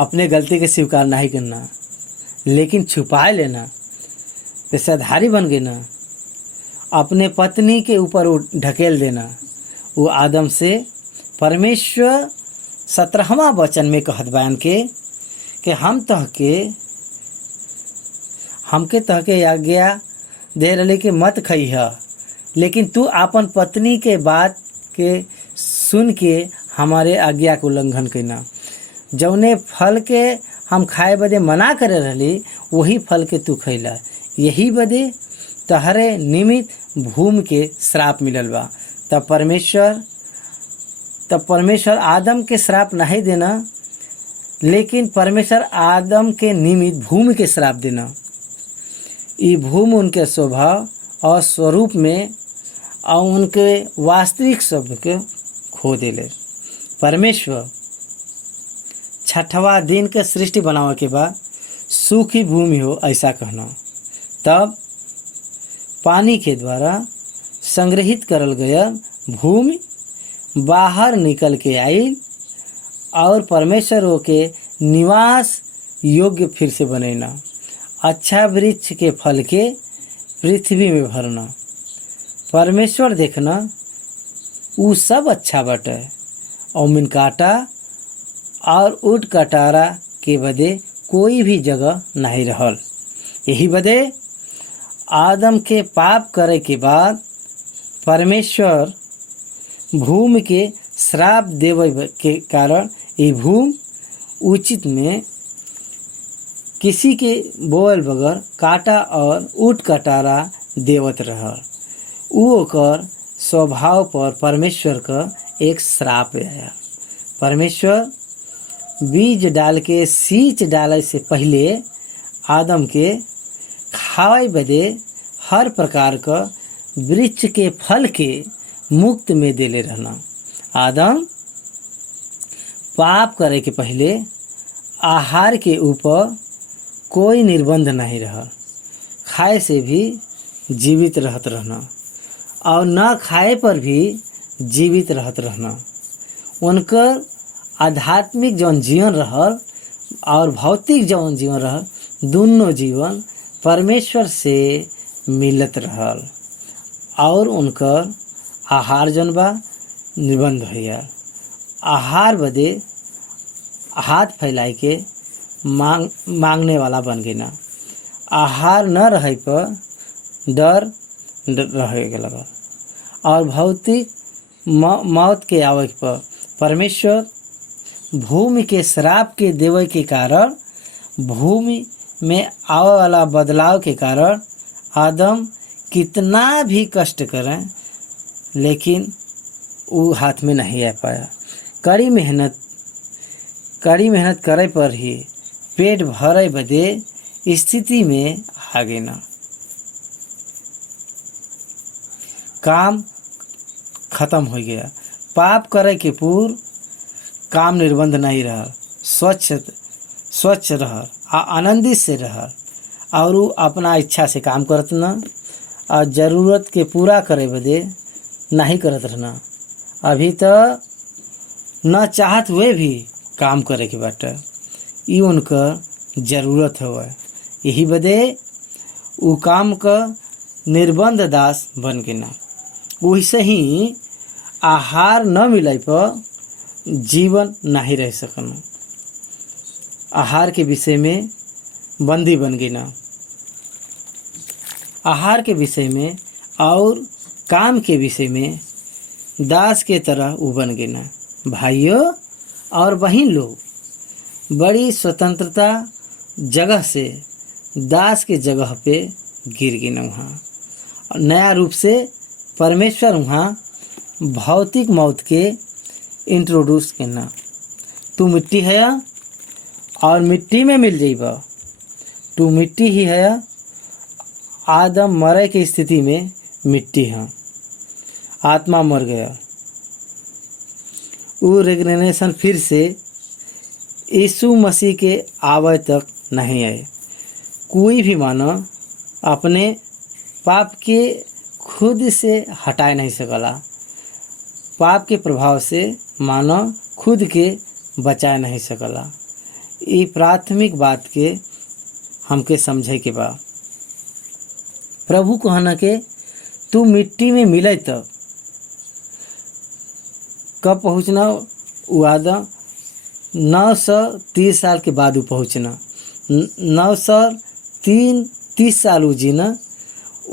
अपने गलती के स्वीकार नहीं करना लेकिन छुपाए लेना, पेशाधारी बन गए ना, अपने पत्नी के ऊपर ढकेल देना। वो आदम से परमेश्वर 17वां वचन में कहत बयान के कि हमके तहके आज्ञा दे रहे कि मत खइह, लेकिन तू अपन पत्नी के बात के सुन के हमारे आज्ञा के उल्लंघन करना। जौने फल के हम खाए बदे मना करे रहली वही फल के तू खइला, यही बदे तहरे निमित्त भूमि के श्राप मिलल बा। तब परमेश्वर आदम के श्राप नहीं देना, लेकिन परमेश्वर आदम के निमित्त भूमि के श्राप देना। ये भूमि उनके स्वभाव और स्वरूप में और उनके वास्तविक शब्द के खो देले। परमेश्वर 6वां दिन के सृष्टि बनावे के बाद सूखी भूमि हो ऐसा कहना। तब पानी के द्वारा संग्रहित करल गया भूमि बाहर निकल के आई और परमेश्वर के निवास योग्य फिर से बनेना। अच्छा वृक्ष के फल के पृथ्वी में भरना। परमेश्वर देखना उ सब अच्छा बाटे और मिन काटा और ऊट कटारा के बदे कोई भी जगह नहीं रहल। यही बदे आदम के पाप करे के बाद परमेश्वर भूमि के श्राप देवे के कारण ये भूमि उचित में किसी के बोल बगैर काटा और ऊट कटारा देवत रहल। ओकर स्वभाव पर परमेश्वर का एक श्राप आया। परमेश्वर बीज डाल के सींच डाले से पहले आदम के खाए बदे हर प्रकार का वृक्ष के फल के मुक्त में देले रहना। आदम पाप करे के पहले आहार के ऊपर कोई निर्बंध नहीं रहा, खाए से भी जीवित रहत रहना और न खाए पर भी जीवित रहत रहना। उनकर आध्यात्मिक जौन जीवन रहल और भौतिक जौन जीवन रहल, दोनों जीवन परमेश्वर से मिलत रहल और उनकर आहार जौन बा निबंध भैया। आहार बदे हाथ फैलाए के मांगने वाला बन गए ना। आहार न रहे पर डर रहे लगा और भौतिक मौत के आवे पर परमेश्वर भूमि के श्राप के देवे के कारण, भूमि में आवे वाला बदलाव के कारण आदम कितना भी कष्ट करें लेकिन वो हाथ में नहीं आ पाया। कड़ी मेहनत करे पर ही पेट भरे बदे स्थिति में आ गए ना। काम खत्म हो गया। पाप करे के पूर्व काम निर्बंध नहीं रहा, स्वच्छ रह आनंदित से रह और वो अपना इच्छा से काम करत न और ज़रूरत के पूरा करे बदे नहीं करत रहना। अभी तो न चाहत हुए भी काम करे के बाटे, ये उनका ज़रूरत हुआ। यही बदे उ काम का निर्बंध दास बन गिना। वैसे ही आहार न मिले पर जीवन नहीं रह सकन। आहार के विषय में बंदी बन गिना, आहार के विषय में और काम के विषय में दास के तरह उ बन गिना। भाइयों और बहन लोग, बड़ी स्वतंत्रता जगह से दास के जगह पे गिर गिना। वहाँ नया रूप से परमेश्वर वहाँ भौतिक मौत के इंट्रोड्यूस करना। तू मिट्टी है और मिट्टी में मिल जाइबा, तू मिट्टी ही है। आदम मरे की स्थिति में मिट्टी है, आत्मा मर गया। वो रेगनेशन फिर से यीशु मसीह के आवे तक नहीं आए। कोई भी मानव अपने पाप के खुद से हटा नहीं सकला। पाप के प्रभाव से मानव खुद के बचा नहीं सकला। ये प्राथमिक बात के हमके समझे के बा। प्रभु कहना के तू मिट्टी में मिले तब कब पहुँचना? वो आदम 930 साल के बाद वो पहुँचना। 930 साल वो जीना।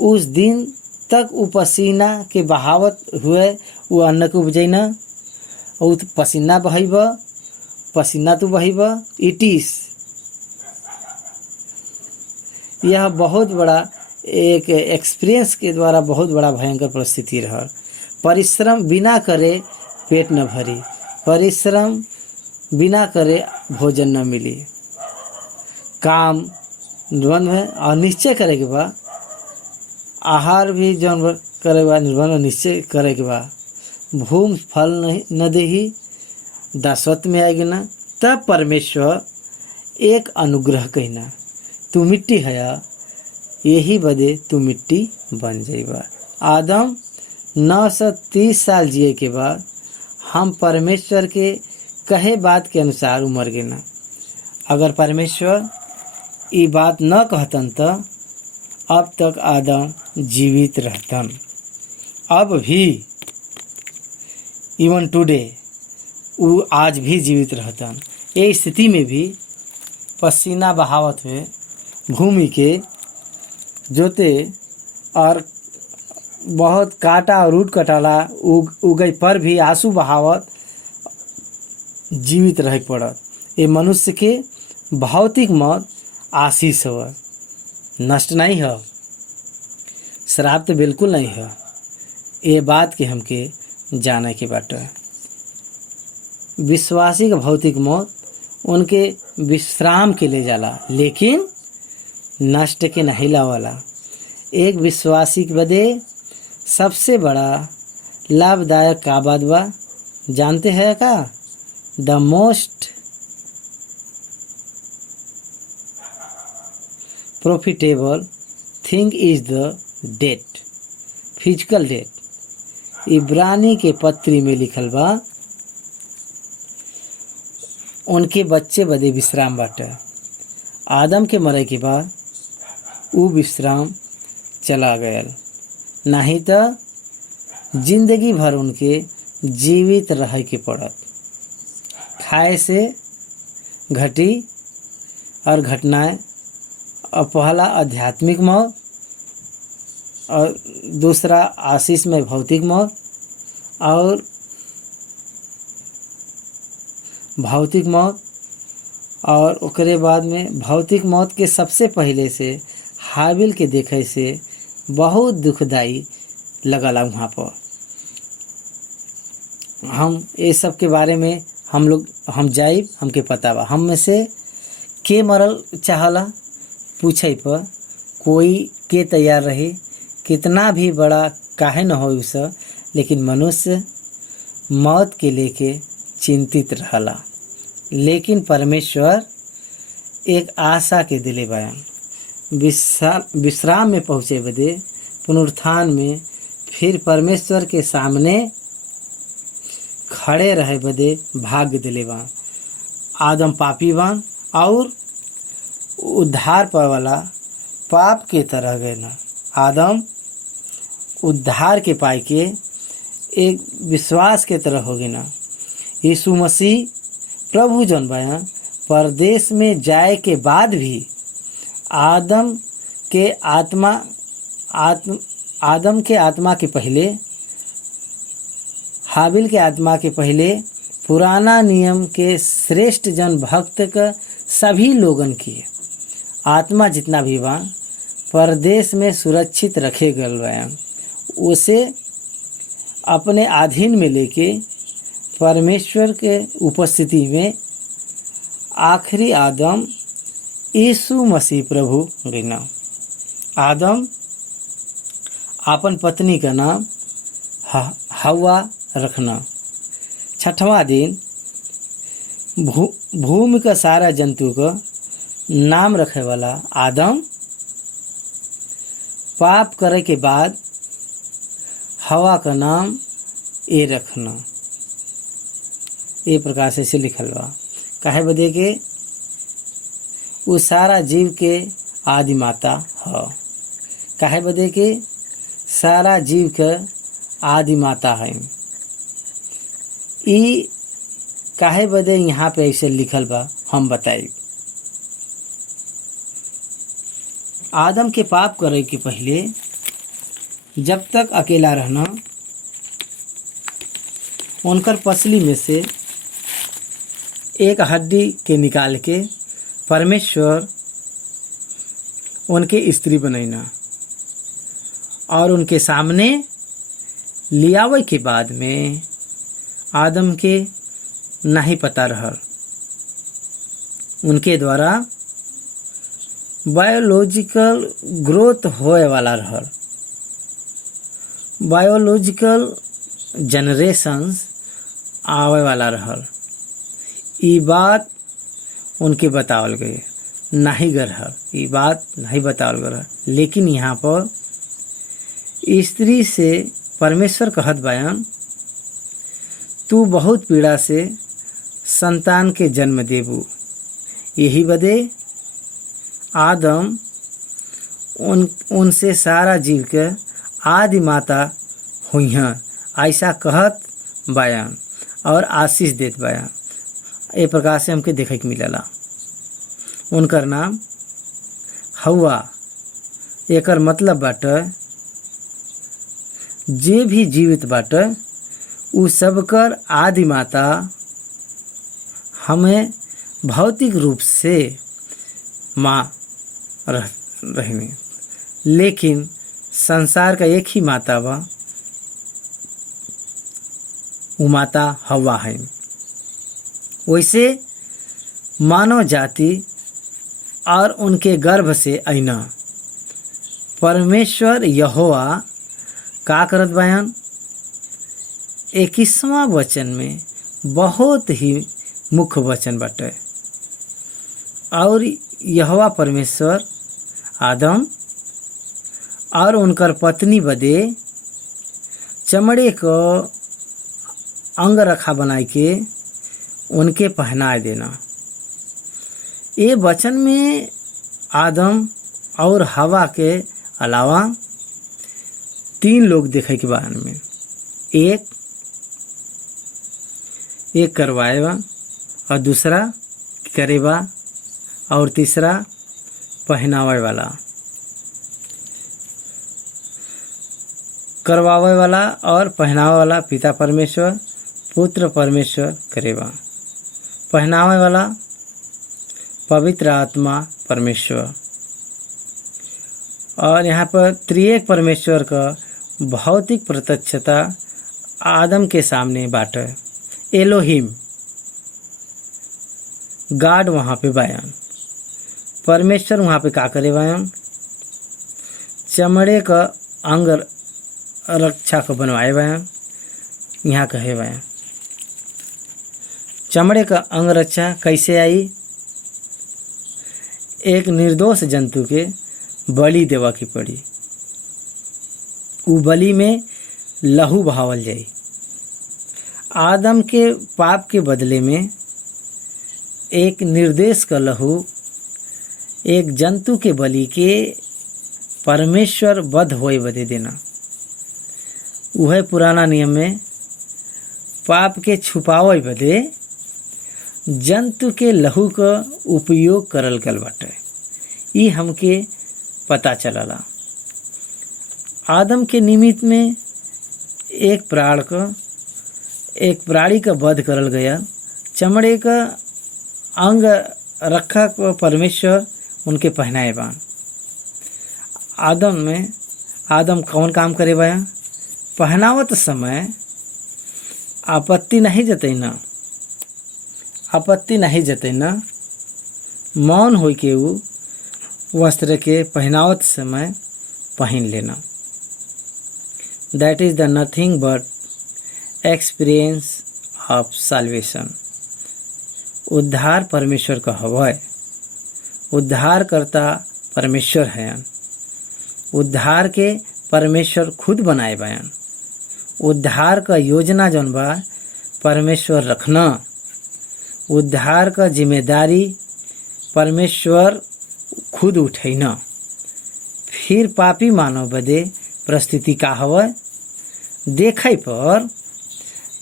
उस दिन तक वो पसीना के बहावत हुए वो अन्न को उपजैना। और पसीना बहब, पसीना तो बहब। इटिस यह बहुत बड़ा एक एक्सपीरियंस के द्वारा बहुत बड़ा भयंकर परिस्थिति रहा। परिश्रम बिना करे पेट न भरी, परिश्रम बिना करे भोजन न मिली। काम निर्बंध में और निश्चय करे के बाद आहार भी जौन करे बा निर्बंध निश्चय करे के बाद भूमि फल नहीं न देही, दासत्व में आएगी ना। तब परमेश्वर एक अनुग्रह कहना, तू मिट्टी है, यही बदे तू मिट्टी बन जाइबा। आदम 930 साल जिए के बाद हम परमेश्वर के कहे बात के अनुसार उमर गिना। अगर परमेश्वर ये बात न कहतन तो अब तक आदम जीवित रहतन। अब भी इवन टुडे वो आज भी जीवित रहतन। ये स्थिति में भी पसीना बहावत हुए भूमि के जोते और बहुत काटा और रूट कटाला उगई पर भी आंसू बहावत जीवित रह पड़त। ये मनुष्य के भौतिक मौत आशीष हो, नष्ट नहीं हो, श्राप तो बिल्कुल नहीं है। ये बात के हमके जाने के बाटे। विश्वासी का भौतिक मौत उनके विश्राम के ले जाला, लेकिन नष्ट के नहीं लावाला। एक विश्वासी के बदे सबसे बड़ा लाभदायक का बात बा जानते हैं का? The most profitable thing is the death, physical death. इब्रानी के पत्री में लिखल बा उनके बच्चे बदे विश्राम बाटे। आदम के मरे के बाद वो विश्राम चला गया, नहीं तो जिंदगी भर उनके जीवित रह के पड़त। खाए से घटी और घटनाएं, और पहला आध्यात्मिक मौत और दूसरा आशीष में भौतिक मौत। और भौतिक मौत और ओकरे बाद में भौतिक मौत के सबसे पहले से हाबिल के देखे से बहुत दुखदाई लगला। वहाँ पर हम ये सब के बारे में हम जाइब, हमके पता बा। हम में से के मरल चाहला पूछे पर कोई के तैयार रही, कितना भी बड़ा काहे न हो सब, लेकिन मनुष्य मौत के लेके चिंतित रहला। लेकिन परमेश्वर एक आशा के दिले बयान, विश्राम में पहुँचे बदे, पुनरुत्थान में फिर परमेश्वर के सामने खड़े रहे बदे भाग्य दिले बा। आदम पापी बन और उद्धार पाए वाला पाप के तरह गए न। आदम उद्धार के पाए के एक विश्वास के तरह हो गए न। यीशु मसीह प्रभु जन बयान परदेश में जाए के बाद भी आदम के आत्मा के पहले, हाबिल के आत्मा के पहले पुराना नियम के श्रेष्ठ जन भक्त का सभी लोगन की आत्मा जितना भी बा परदेश में सुरक्षित रखे गए बयान, उसे अपने अधीन में लेके परमेश्वर के उपस्थिति में आखिरी आदम यीशु मसीह प्रभु गिना। आदम अपन पत्नी का नाम हवा रखना। छठवां दिन भूमि का सारा जंतु का नाम रखे वाला आदम पाप करे के बाद हवा का नाम ए रखना। ए प्रकार से लिखल बा काहे बदे के वो सारा जीव के आदि माता है। काहे बदे के सारा जीव के आदि माता है। ई काहे बदे यहाँ पे ऐसे लिखल बा हम बताई। आदम के पाप करे के पहले जब तक अकेला रहना, उनकर पसली में से एक हड्डी के निकाल के परमेश्वर उनके स्त्री बनैना और उनके सामने लियावे के बाद में आदम के नहीं पता रहल। उनके द्वारा बायोलॉजिकल ग्रोथ होए वाला रहल। बायोलॉजिकल जनरेशंस आवे वाला रहल। ई बात उनके बतावल गए नहीं गरहल। ई बात नहीं बतावल गरहल। लेकिन यहाँ पर स्त्री से परमेश्वर कहत बयान, तू बहुत पीड़ा से संतान के जन्म देबू। यही बदे आदम उनसे सारा जीव के आदि माता हुई हैं, ऐसा कहत बयान और आशीष देत बयान। ए प्रकार से हमके देखे के मिलला। उनकर नाम हवा। एकर मतलब बाटे जे भी जीवित बाटे उ सबकर आदि माता हमें भौतिक रूप से माँ रहने, लेकिन संसार का एक ही माता बा, वो माता हवा है। वैसे मानव जाति और उनके गर्भ से आईना परमेश्वर यहोवा का करत बयान 21वां वचन में बहुत ही मुख्य वचन बाटे। और यहोवा परमेश्वर आदम और उनकर पत्नी बदे चमड़े को अंग रखा बनाए के उनके पहनाए देना। ये वचन में आदम और हवा के अलावा 3 लोग देखे के बारे में, एक करवाएवा और दूसरा करेवा और तीसरा पहनावे वाला। करवावे वाला और पहनावे वाला पिता परमेश्वर, पुत्र परमेश्वर करेवा। पहनावे वाला पवित्र आत्मा परमेश्वर। और यहाँ पर त्रिएक परमेश्वर का भौतिक प्रत्यक्षता आदम के सामने बाटे। एलोहिम गॉड वहाँ पे बयान। परमेश्वर वहाँ पे का करे बयान, चमड़े का अंग रक्षा को बनवाए बयान। यहाँ कहे बयान चमड़े का अंग रक्षा कैसे आई, एक निर्दोष जंतु के बलि देवा की पड़ी। उ बलि में लहू बहावल जाई। आदम के पाप के बदले में एक निर्देश का लहू एक जंतु के बलि के परमेश्वर वध होए बदे देना। उहे पुराना नियम में पाप के छुपावे बदे जंतु के लहू का उपयोग करल गल बाटे। ई हमके पता चलला। आदम के निमित्त में एक प्राणी का वध करल गया। चमड़े का अंग रखा को परमेश्वर उनके पहनाए बा। आदम कौन काम करे बा? पहनावत समय आपत्ति नहीं जतैना मौन होई के ऊ वस्त्र के पहनावत समय पहन लेना। That is the nothing but experience of solvation. उद्धार परमेश्वर का हवय। उद्धार करता परमेश्वर है। उद्धार के परमेश्वर खुद बनाए बयान। उद्धार का योजना जौन बा परमेश्वर रखना। उद्धार का जिम्मेदारी परमेश्वर खुद उठैना। फिर पापी मानव बदे परिस्थिति का हवय? देखे पर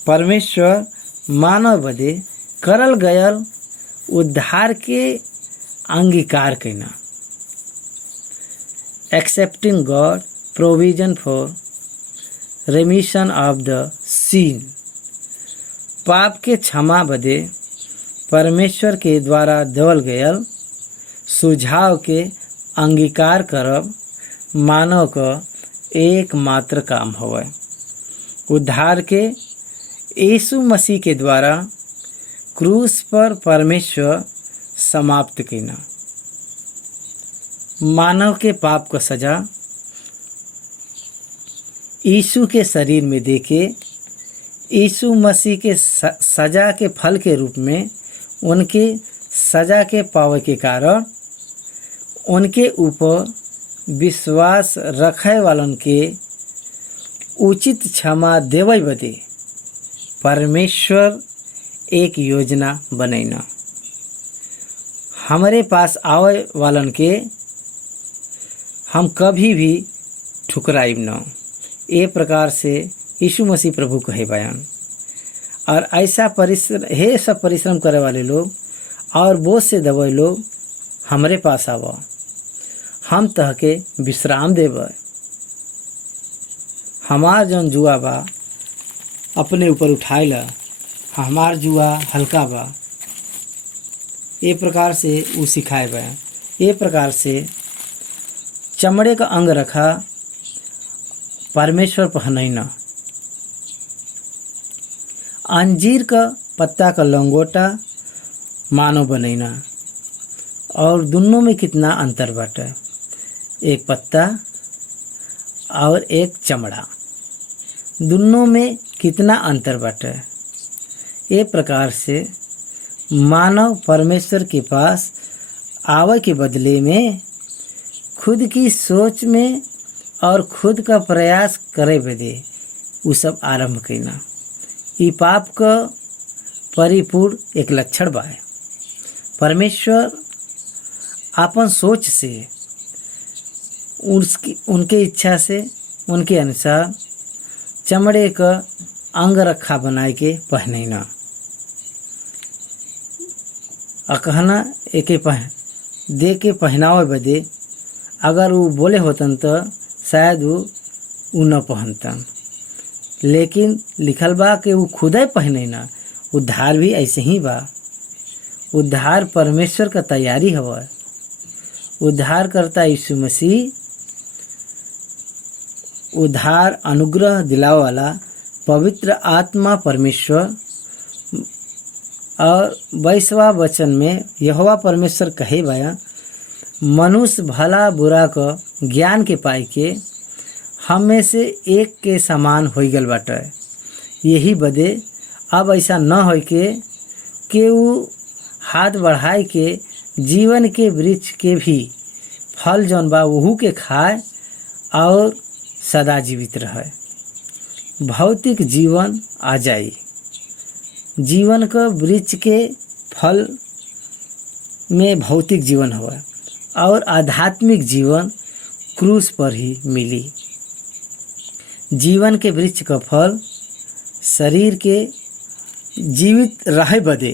परमेश्वर मानव बदे करल गयल उद्धार के अंगीकार कैना। Accepting God provision for remission of the sin. पाप के क्षमा बदे परमेश्वर के द्वारा देवल गयल सुझाव के अंगीकार करब मानव का एकमात्र काम हवय। उद्धार के यीशु मसीह के द्वारा क्रूस पर परमेश्वर समाप्त किना। मानव के पाप का सजा यीशु के शरीर में देके यीशु मसीह के सजा के फल के रूप में उनके सजा के पावे के कारण उनके ऊपर विश्वास रखे वालन के उचित क्षमा देवे बदे परमेश्वर एक योजना बनैना। हमारे पास आवे वालन के हम कभी भी ठुकराइब न। ए प्रकार से यीशु मसीह प्रभु कहे बयान। और ऐसा सब परिश्रम करे वाले लोग और बोझ से दबे लोग हमारे पास आवा। हम तह के विश्राम देव। हमार जौन जुआ बा अपने ऊपर उठाइला। हमार जुआ हल्का बा। ए प्रकार से वो सिखाए बा। ए प्रकार से चमड़े का अंग रखा परमेश्वर पहनैना। अंजीर का पत्ता का लंगोटा मानव बनैना। और दोनों में कितना अंतर बाटे। एक पत्ता और एक चमड़ा, दोनों में कितना अंतर बाटे। ये प्रकार से मानव परमेश्वर के पास आवे के बदले में खुद की सोच में और खुद का प्रयास करे बदे वो सब आरंभ कैना। ई पाप का परिपूर्ण एक लक्षण बा। परमेश्वर अपन सोच से उनके इच्छा से उनके अनुसार चमड़े का अंग रखा बनाए के पहनैना। कहना एके दे के पहनावे बदे अगर वो बोले होतन तो शायद वो न पहनतन। लेकिन लिखल बा कि वो खुद ही पहनैना। उद्धार भी ऐसे ही बा। उद्धार परमेश्वर का तैयारी हवा। उद्धार करता यीशु मसीह उद्धार अनुग्रह दिलावे वाला पवित्र आत्मा परमेश्वर। और 22वां वचन में यहोवा परमेश्वर कहे बया मनुष्य भला बुरा का ज्ञान के पाई के हम में से एक के समान हो गल बाटे। यही बदे अब ऐसा न हो के वो हाथ बढ़ाए के जीवन के वृक्ष के भी फल जौन बा वहू के खाए और सदा जीवित रहे। भौतिक जीवन आ जाई। जीवन का वृक्ष के फल में भौतिक जीवन हुआ और आध्यात्मिक जीवन क्रूस पर ही मिली। जीवन के वृक्ष का फल शरीर के जीवित रहे बदे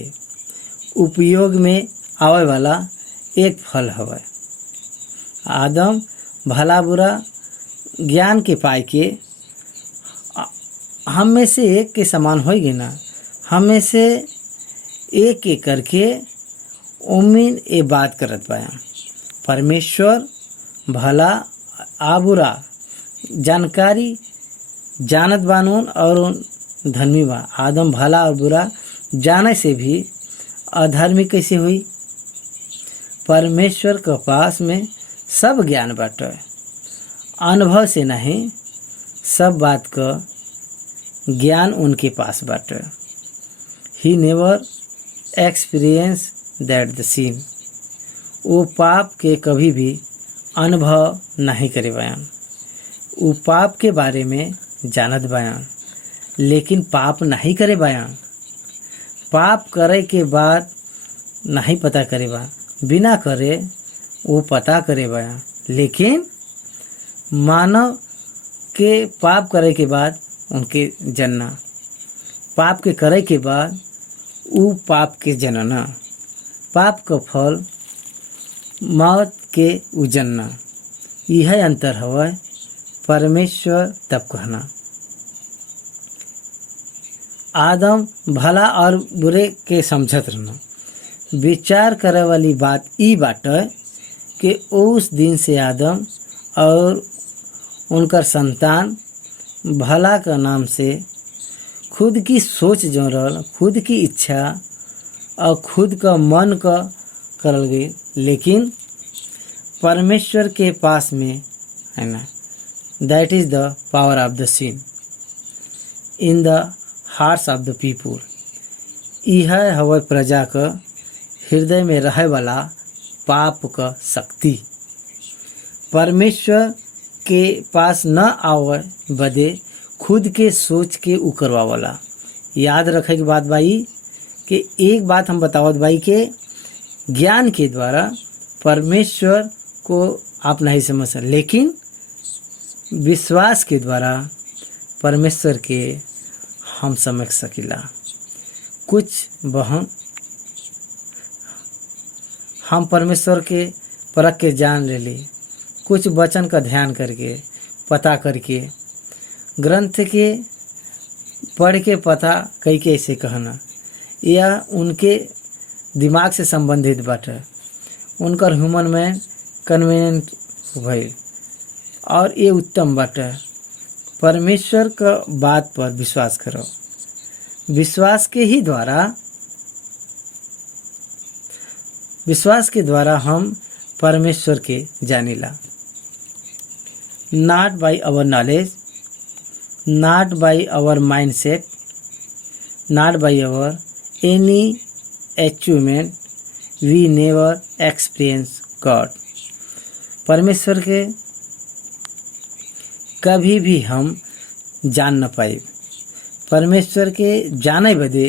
उपयोग में आवे वाला एक फल हवे। आदम भला बुरा ज्ञान के पाए के हम में से एक के समान होगी ना, हम में से एक एक करके उम्मीद ये बात करत पाया। परमेश्वर भला आ बुरा जानकारी जानत बानून और धर्मी बा। आदम भला और बुरा जाने से भी अधर्मी कैसे हुई? परमेश्वर के पास में सब ज्ञान बाटे, अनुभव से नहीं, सब बात का ज्ञान उनके पास बाटे। He never experience that the sin. वो पाप के कभी भी अनुभव नहीं करे बयान। वो पाप के बारे में जानत बयान, लेकिन पाप नहीं करे बयान। पाप करे के बाद नहीं पता करे बा, बिना करे वो पता करे बयान। लेकिन मानव के पाप करे के बाद उनके जनना, पाप के करे के बाद वो पाप के जनना, पाप का फल मौत के उजन्ना। यह अंतर हवा परमेश्वर तब कहना। आदम भला और बुरे के समझत रहना। विचार करे वाली बात ई बाटे कि उस दिन से आदम और उनकर संतान भला का नाम से खुद की सोच जो रहल, खुद की इच्छा और खुद का मन का करल गई। लेकिन परमेश्वर के पास में है ना, that is the power of the sin in the hearts of the people. यह हवा प्रजा का हृदय में रहे वाला पाप का शक्ति। परमेश्वर के पास न आवे बदे खुद के सोच के उ करवावला। याद रखे की बात भाई कि एक बात हम बतावत भाई के ज्ञान के द्वारा परमेश्वर को आप नहीं समझ सकते, लेकिन विश्वास के द्वारा परमेश्वर के हम समझ सकिला। कुछ बहन हम परमेश्वर के परख के जान ले ली, कुछ वचन का ध्यान करके पता करके ग्रंथ के पढ़ के पता कई के ऐसे कहना, यह उनके दिमाग से संबंधित बाटे, उनकर ह्यूमन में कन्वीनियंट भइल और ये उत्तम बाटे। परमेश्वर का बात पर विश्वास करो। विश्वास के द्वारा हम परमेश्वर के जानिला। not by our knowledge, not by our mindset, not by our any achievement, we never experience God। परमेश्वर के कभी भी हम जान न पाए। परमेश्वर के जाने बदे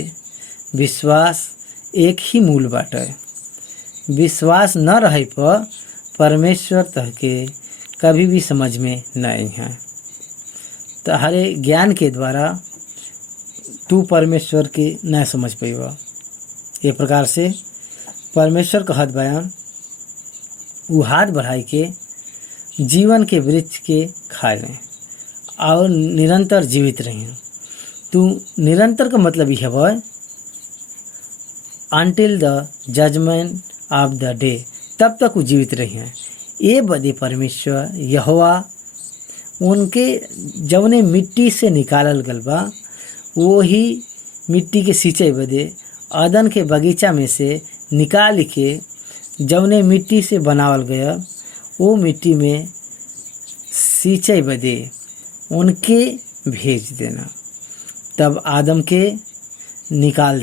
विश्वास एक ही मूल बाटे। विश्वास न रहे पर परमेश्वर तह के कभी भी समझ में नहीं है। तो हरे ज्ञान के द्वारा तू परमेश्वर के न समझ पाएगा। ये प्रकार से परमेश्वर का हद बयान वो हाथ बढ़ाई के जीवन के वृक्ष के खा लें और निरंतर जीवित रहें। तू निरंतर का मतलब यह है until the judgement of the day, तब तक वो जीवित रही हैं। ये बदे परमेश्वर यहोवा उनके जवने मिट्टी से निकालल गल बा वो ही मिट्टी के सींचे बदे अदन के बगीचा में से निकाल के जवने मिट्टी से बनावल गया वो मिट्टी में सींचे बदे उनके भेज देना, तब आदम के निकाल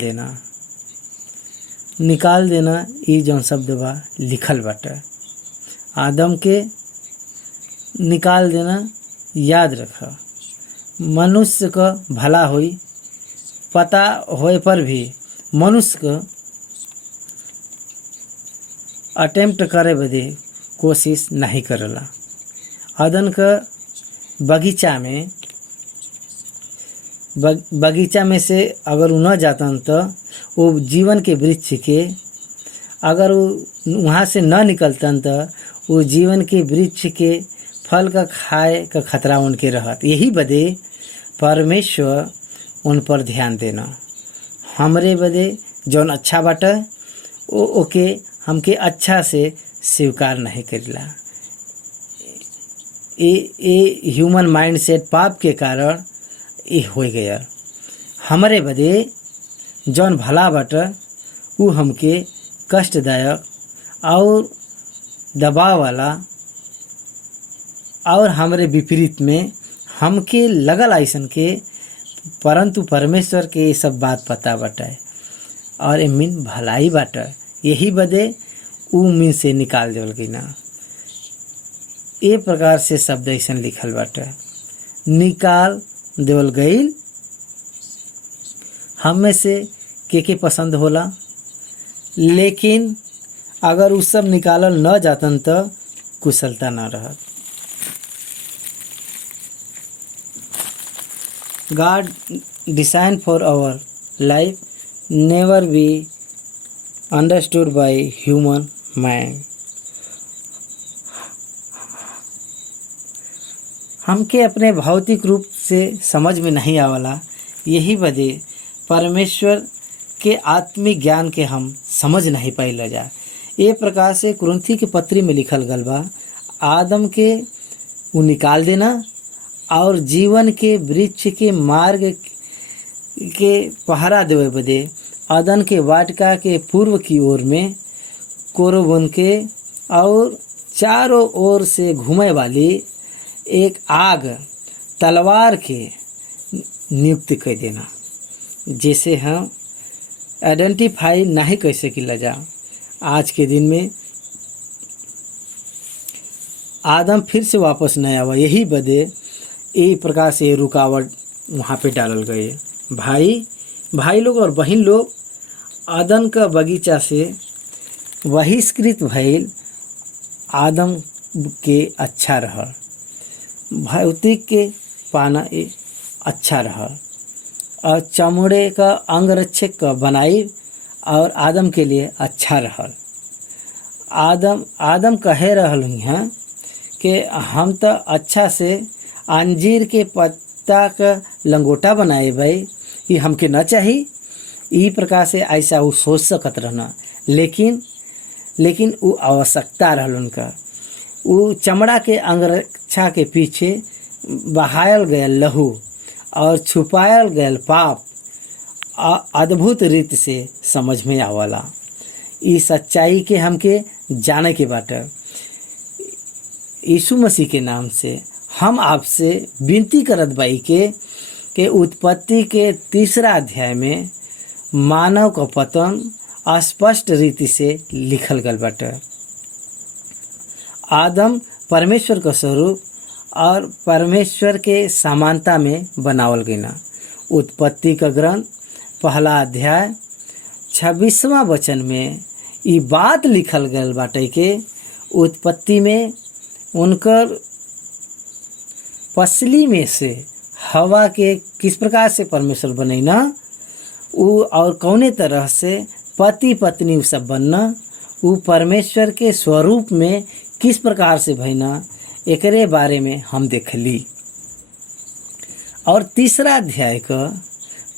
देना ये जौन शब्द बा लिखल बाटे। आदम के निकाल देना याद रखा। मनुष्य का भला होई पता होए पर भी मनुष्य का अटेम्प्ट करे बदे कोशिश नहीं करला। अदन का बगीचा में से अगर वो न जातन तो वो जीवन के वृक्ष के अगर वो वहाँ से न निकलतन तो वो जीवन के वृक्ष के फल का खाए का खतरा उनके रहत। यही बदे परमेश्वर उन पर ध्यान देना। हमरे बदे जौन अच्छा बाटे ओके हमके अच्छा से स्वीकार नहीं करेला। ये ह्यूमन माइंड सेट पाप के कारण ये हो गया। हमरे बदे जौन भला बाटे वो हमके कष्टदायक और दबाव वाला और हमरे विपरीत में हमके लगल ऐसन के, परंतु परमेश्वर के ये सब बात पता बाटे और मीन भलाई बाटे। यही बदे ऊ मीन से निकाल देवल गई ना। ए प्रकार से शब्द ऐसन लिखल बाटे, निकाल देवल गई। हम में से के पसंद होला, लेकिन अगर उ सब निकालल न जातन तो कुशलता न रहत। God designed for our life never be understood by human mind। हमके अपने भौतिक रूप से समझ में नहीं आवला। यही वजह परमेश्वर के आत्मिक ज्ञान के हम समझ नहीं पाइल जा। ये प्रकार से कुरिन्थी के पत्री में लिखल गल बा, आदम के वो निकाल देना और जीवन के वृक्ष के मार्ग के पहरा देवे बदे अदन के वाटिका के पूर्व की ओर में कोरबन के और चारों ओर से घूमे वाली एक आग तलवार के नियुक्त कर देना, जैसे हम आइडेंटिफाई नहीं कर सकिला जा। आज के दिन में आदम फिर से वापस नहीं आवा। यही बदे ये प्रकार से रुकावट वहाँ पे डालल गए। भाई लोग और बहन लोग, आदम का बगीचा से बहिष्कृत भइल आदम के अच्छा रहा, भौतिक के पाना अच्छा रहा और चमड़े का अंगरक्षक का बनाई और आदम के लिए अच्छा रहल। आदम कहे रहल हैं कि हम तो अच्छा से अंजीर के पत्ता का लंगोटा बनाए भाई, ये हमके न चाहिए। ई प्रकार से ऐसा वो सोच सकत रहना, लेकिन वो आवश्यकता रहल उनका। वो चमड़ा के अंगरक्षा के पीछे बहायल गया लहू और छुपायल गया पाप अद्भुत रीत से समझ में आवला। इस सच्चाई के हमके जाने के बाटे यीशु मसीह के नाम से हम आपसे विनती करत बाई के उत्पत्ति के 3 अध्याय में मानव का पतन स्पष्ट रीति से लिखल गल बाटे। आदम परमेश्वर का स्वरूप और परमेश्वर के समानता में बनावल गई। उत्पत्ति का ग्रंथ 1 अध्याय 26वां वचन में ये बात लिखल गल बाटे के उत्पत्ति में उनकर पसली में से हवा के किस प्रकार से परमेश्वर बनैना, वो और कौने तरह से पति पत्नी उ सब बनना, वो परमेश्वर के स्वरूप में किस प्रकार से भइना, एकरे बारे में हम देखली। और 3 अध्याय का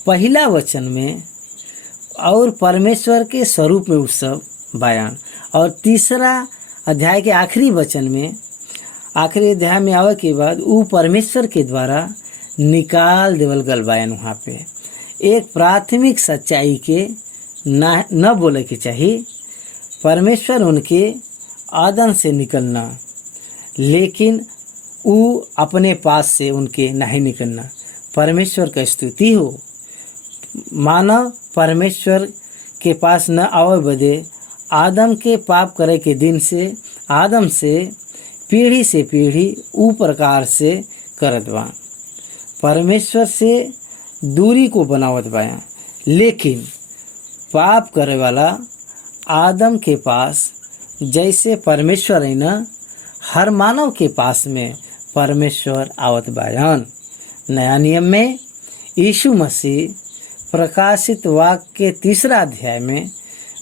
1 वचन में और परमेश्वर के स्वरूप में उ सब बयान, और 3 अध्याय के आखिरी वचन में आखिरी अध्याय में आवे के बाद वो परमेश्वर के द्वारा निकाल देवल गल बयान। वहाँ पे एक प्राथमिक सच्चाई के न बोले के चाहिए। परमेश्वर उनके आदम से निकलना, लेकिन वो अपने पास से उनके नहीं निकलना। परमेश्वर का स्तुति हो। मानव परमेश्वर के पास न आवे बदे आदम के पाप करे के दिन से आदम से पीढ़ी से पीढ़ी ऊ प्रकार से करत बा, परमेश्वर से दूरी को बनावत बा। लेकिन पाप करे वाला आदम के पास जैसे परमेश्वर है ना, हर मानव के पास में परमेश्वर आवत बायन। नया नियम में यीशु मसीह प्रकाशित वाक्य के 3 अध्याय में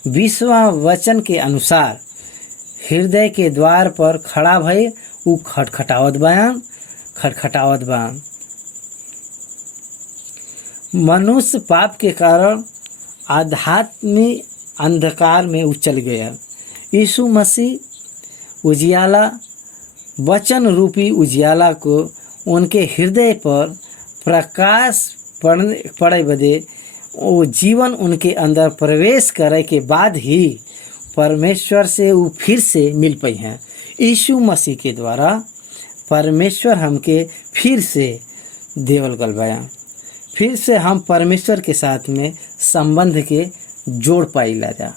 20वां वचन के अनुसार हृदय के द्वार पर खड़ा भई उ खटखटावत बयान। मनुष्य पाप के कारण आध्यात्मिक अंधकार में उचल गया। यीशु मसीह उजियाला वचन रूपी उजियाला को उनके हृदय पर प्रकाश पड़े बदे वो जीवन उनके अंदर प्रवेश करे के बाद ही परमेश्वर से वो फिर से मिल पाई हैं। यीशु मसीह के द्वारा परमेश्वर हमके फिर से देवल गल बया। फिर से हम परमेश्वर के साथ में संबंध के जोड़ पाइला जा।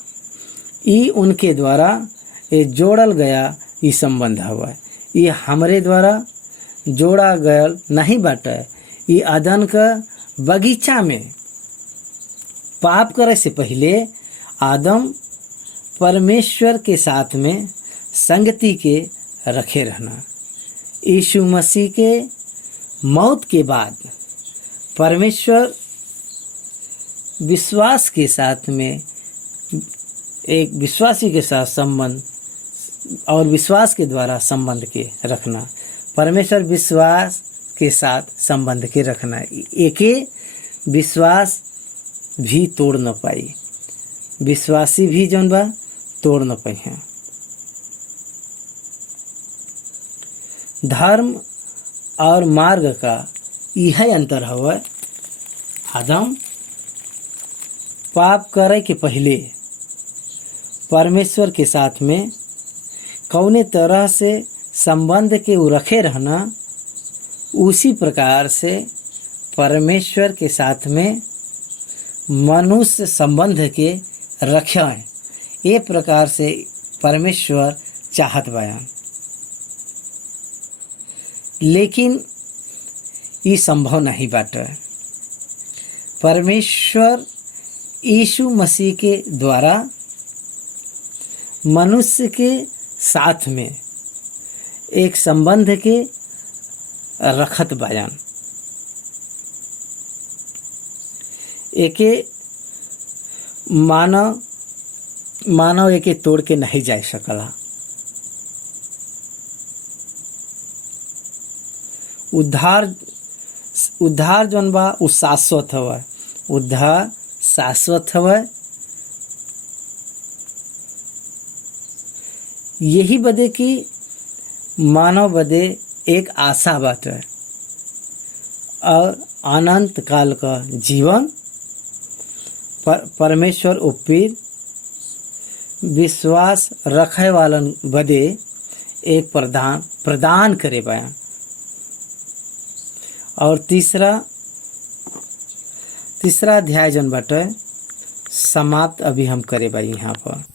ई उनके द्वारा ये जोड़ल गया ई संबंध हवा। ये हमरे द्वारा जोड़ा गया नहीं बाटे। ये अदन का बगीचा में पाप करे से पहले आदम परमेश्वर के साथ में संगति के रखे रहना। यीशु मसीह के मौत के बाद परमेश्वर विश्वास के साथ में एक विश्वासी के साथ संबंध और विश्वास के द्वारा संबंध के रखना। परमेश्वर विश्वास के साथ संबंध के रखना। एके विश्वास भी तोड़ न पाई, विश्वासी भी जौन बा तोड़ न पाई हैं। धर्म और मार्ग का यह अंतर हवा। आदम पाप करे के पहले परमेश्वर के साथ में कौने तरह से संबंध के वो रखे रहना, उसी प्रकार से परमेश्वर के साथ में मनुष्य संबंध के रखें। ये प्रकार से परमेश्वर चाहत बयान। लेकिन ये संभव नहीं बाटे। परमेश्वर यीशु मसीह के द्वारा मनुष्य के साथ में एक संबंध के रखत बयान। एके मानव एके तोड़ के नहीं जा सकला। उद्धार जौन बा उ शाश्वत हवा। उद्धार शाश्वत हवा। यही बदे कि मानव बदे एक आशा बाटे और अनंत काल का जीवन परमेश्वर ऊपर विश्वास रखे वालन बदे एक प्रदान करे बयान। और तीसरा अध्याय जन बाटे समाप्त अभी हम करे बा यहाँ पर।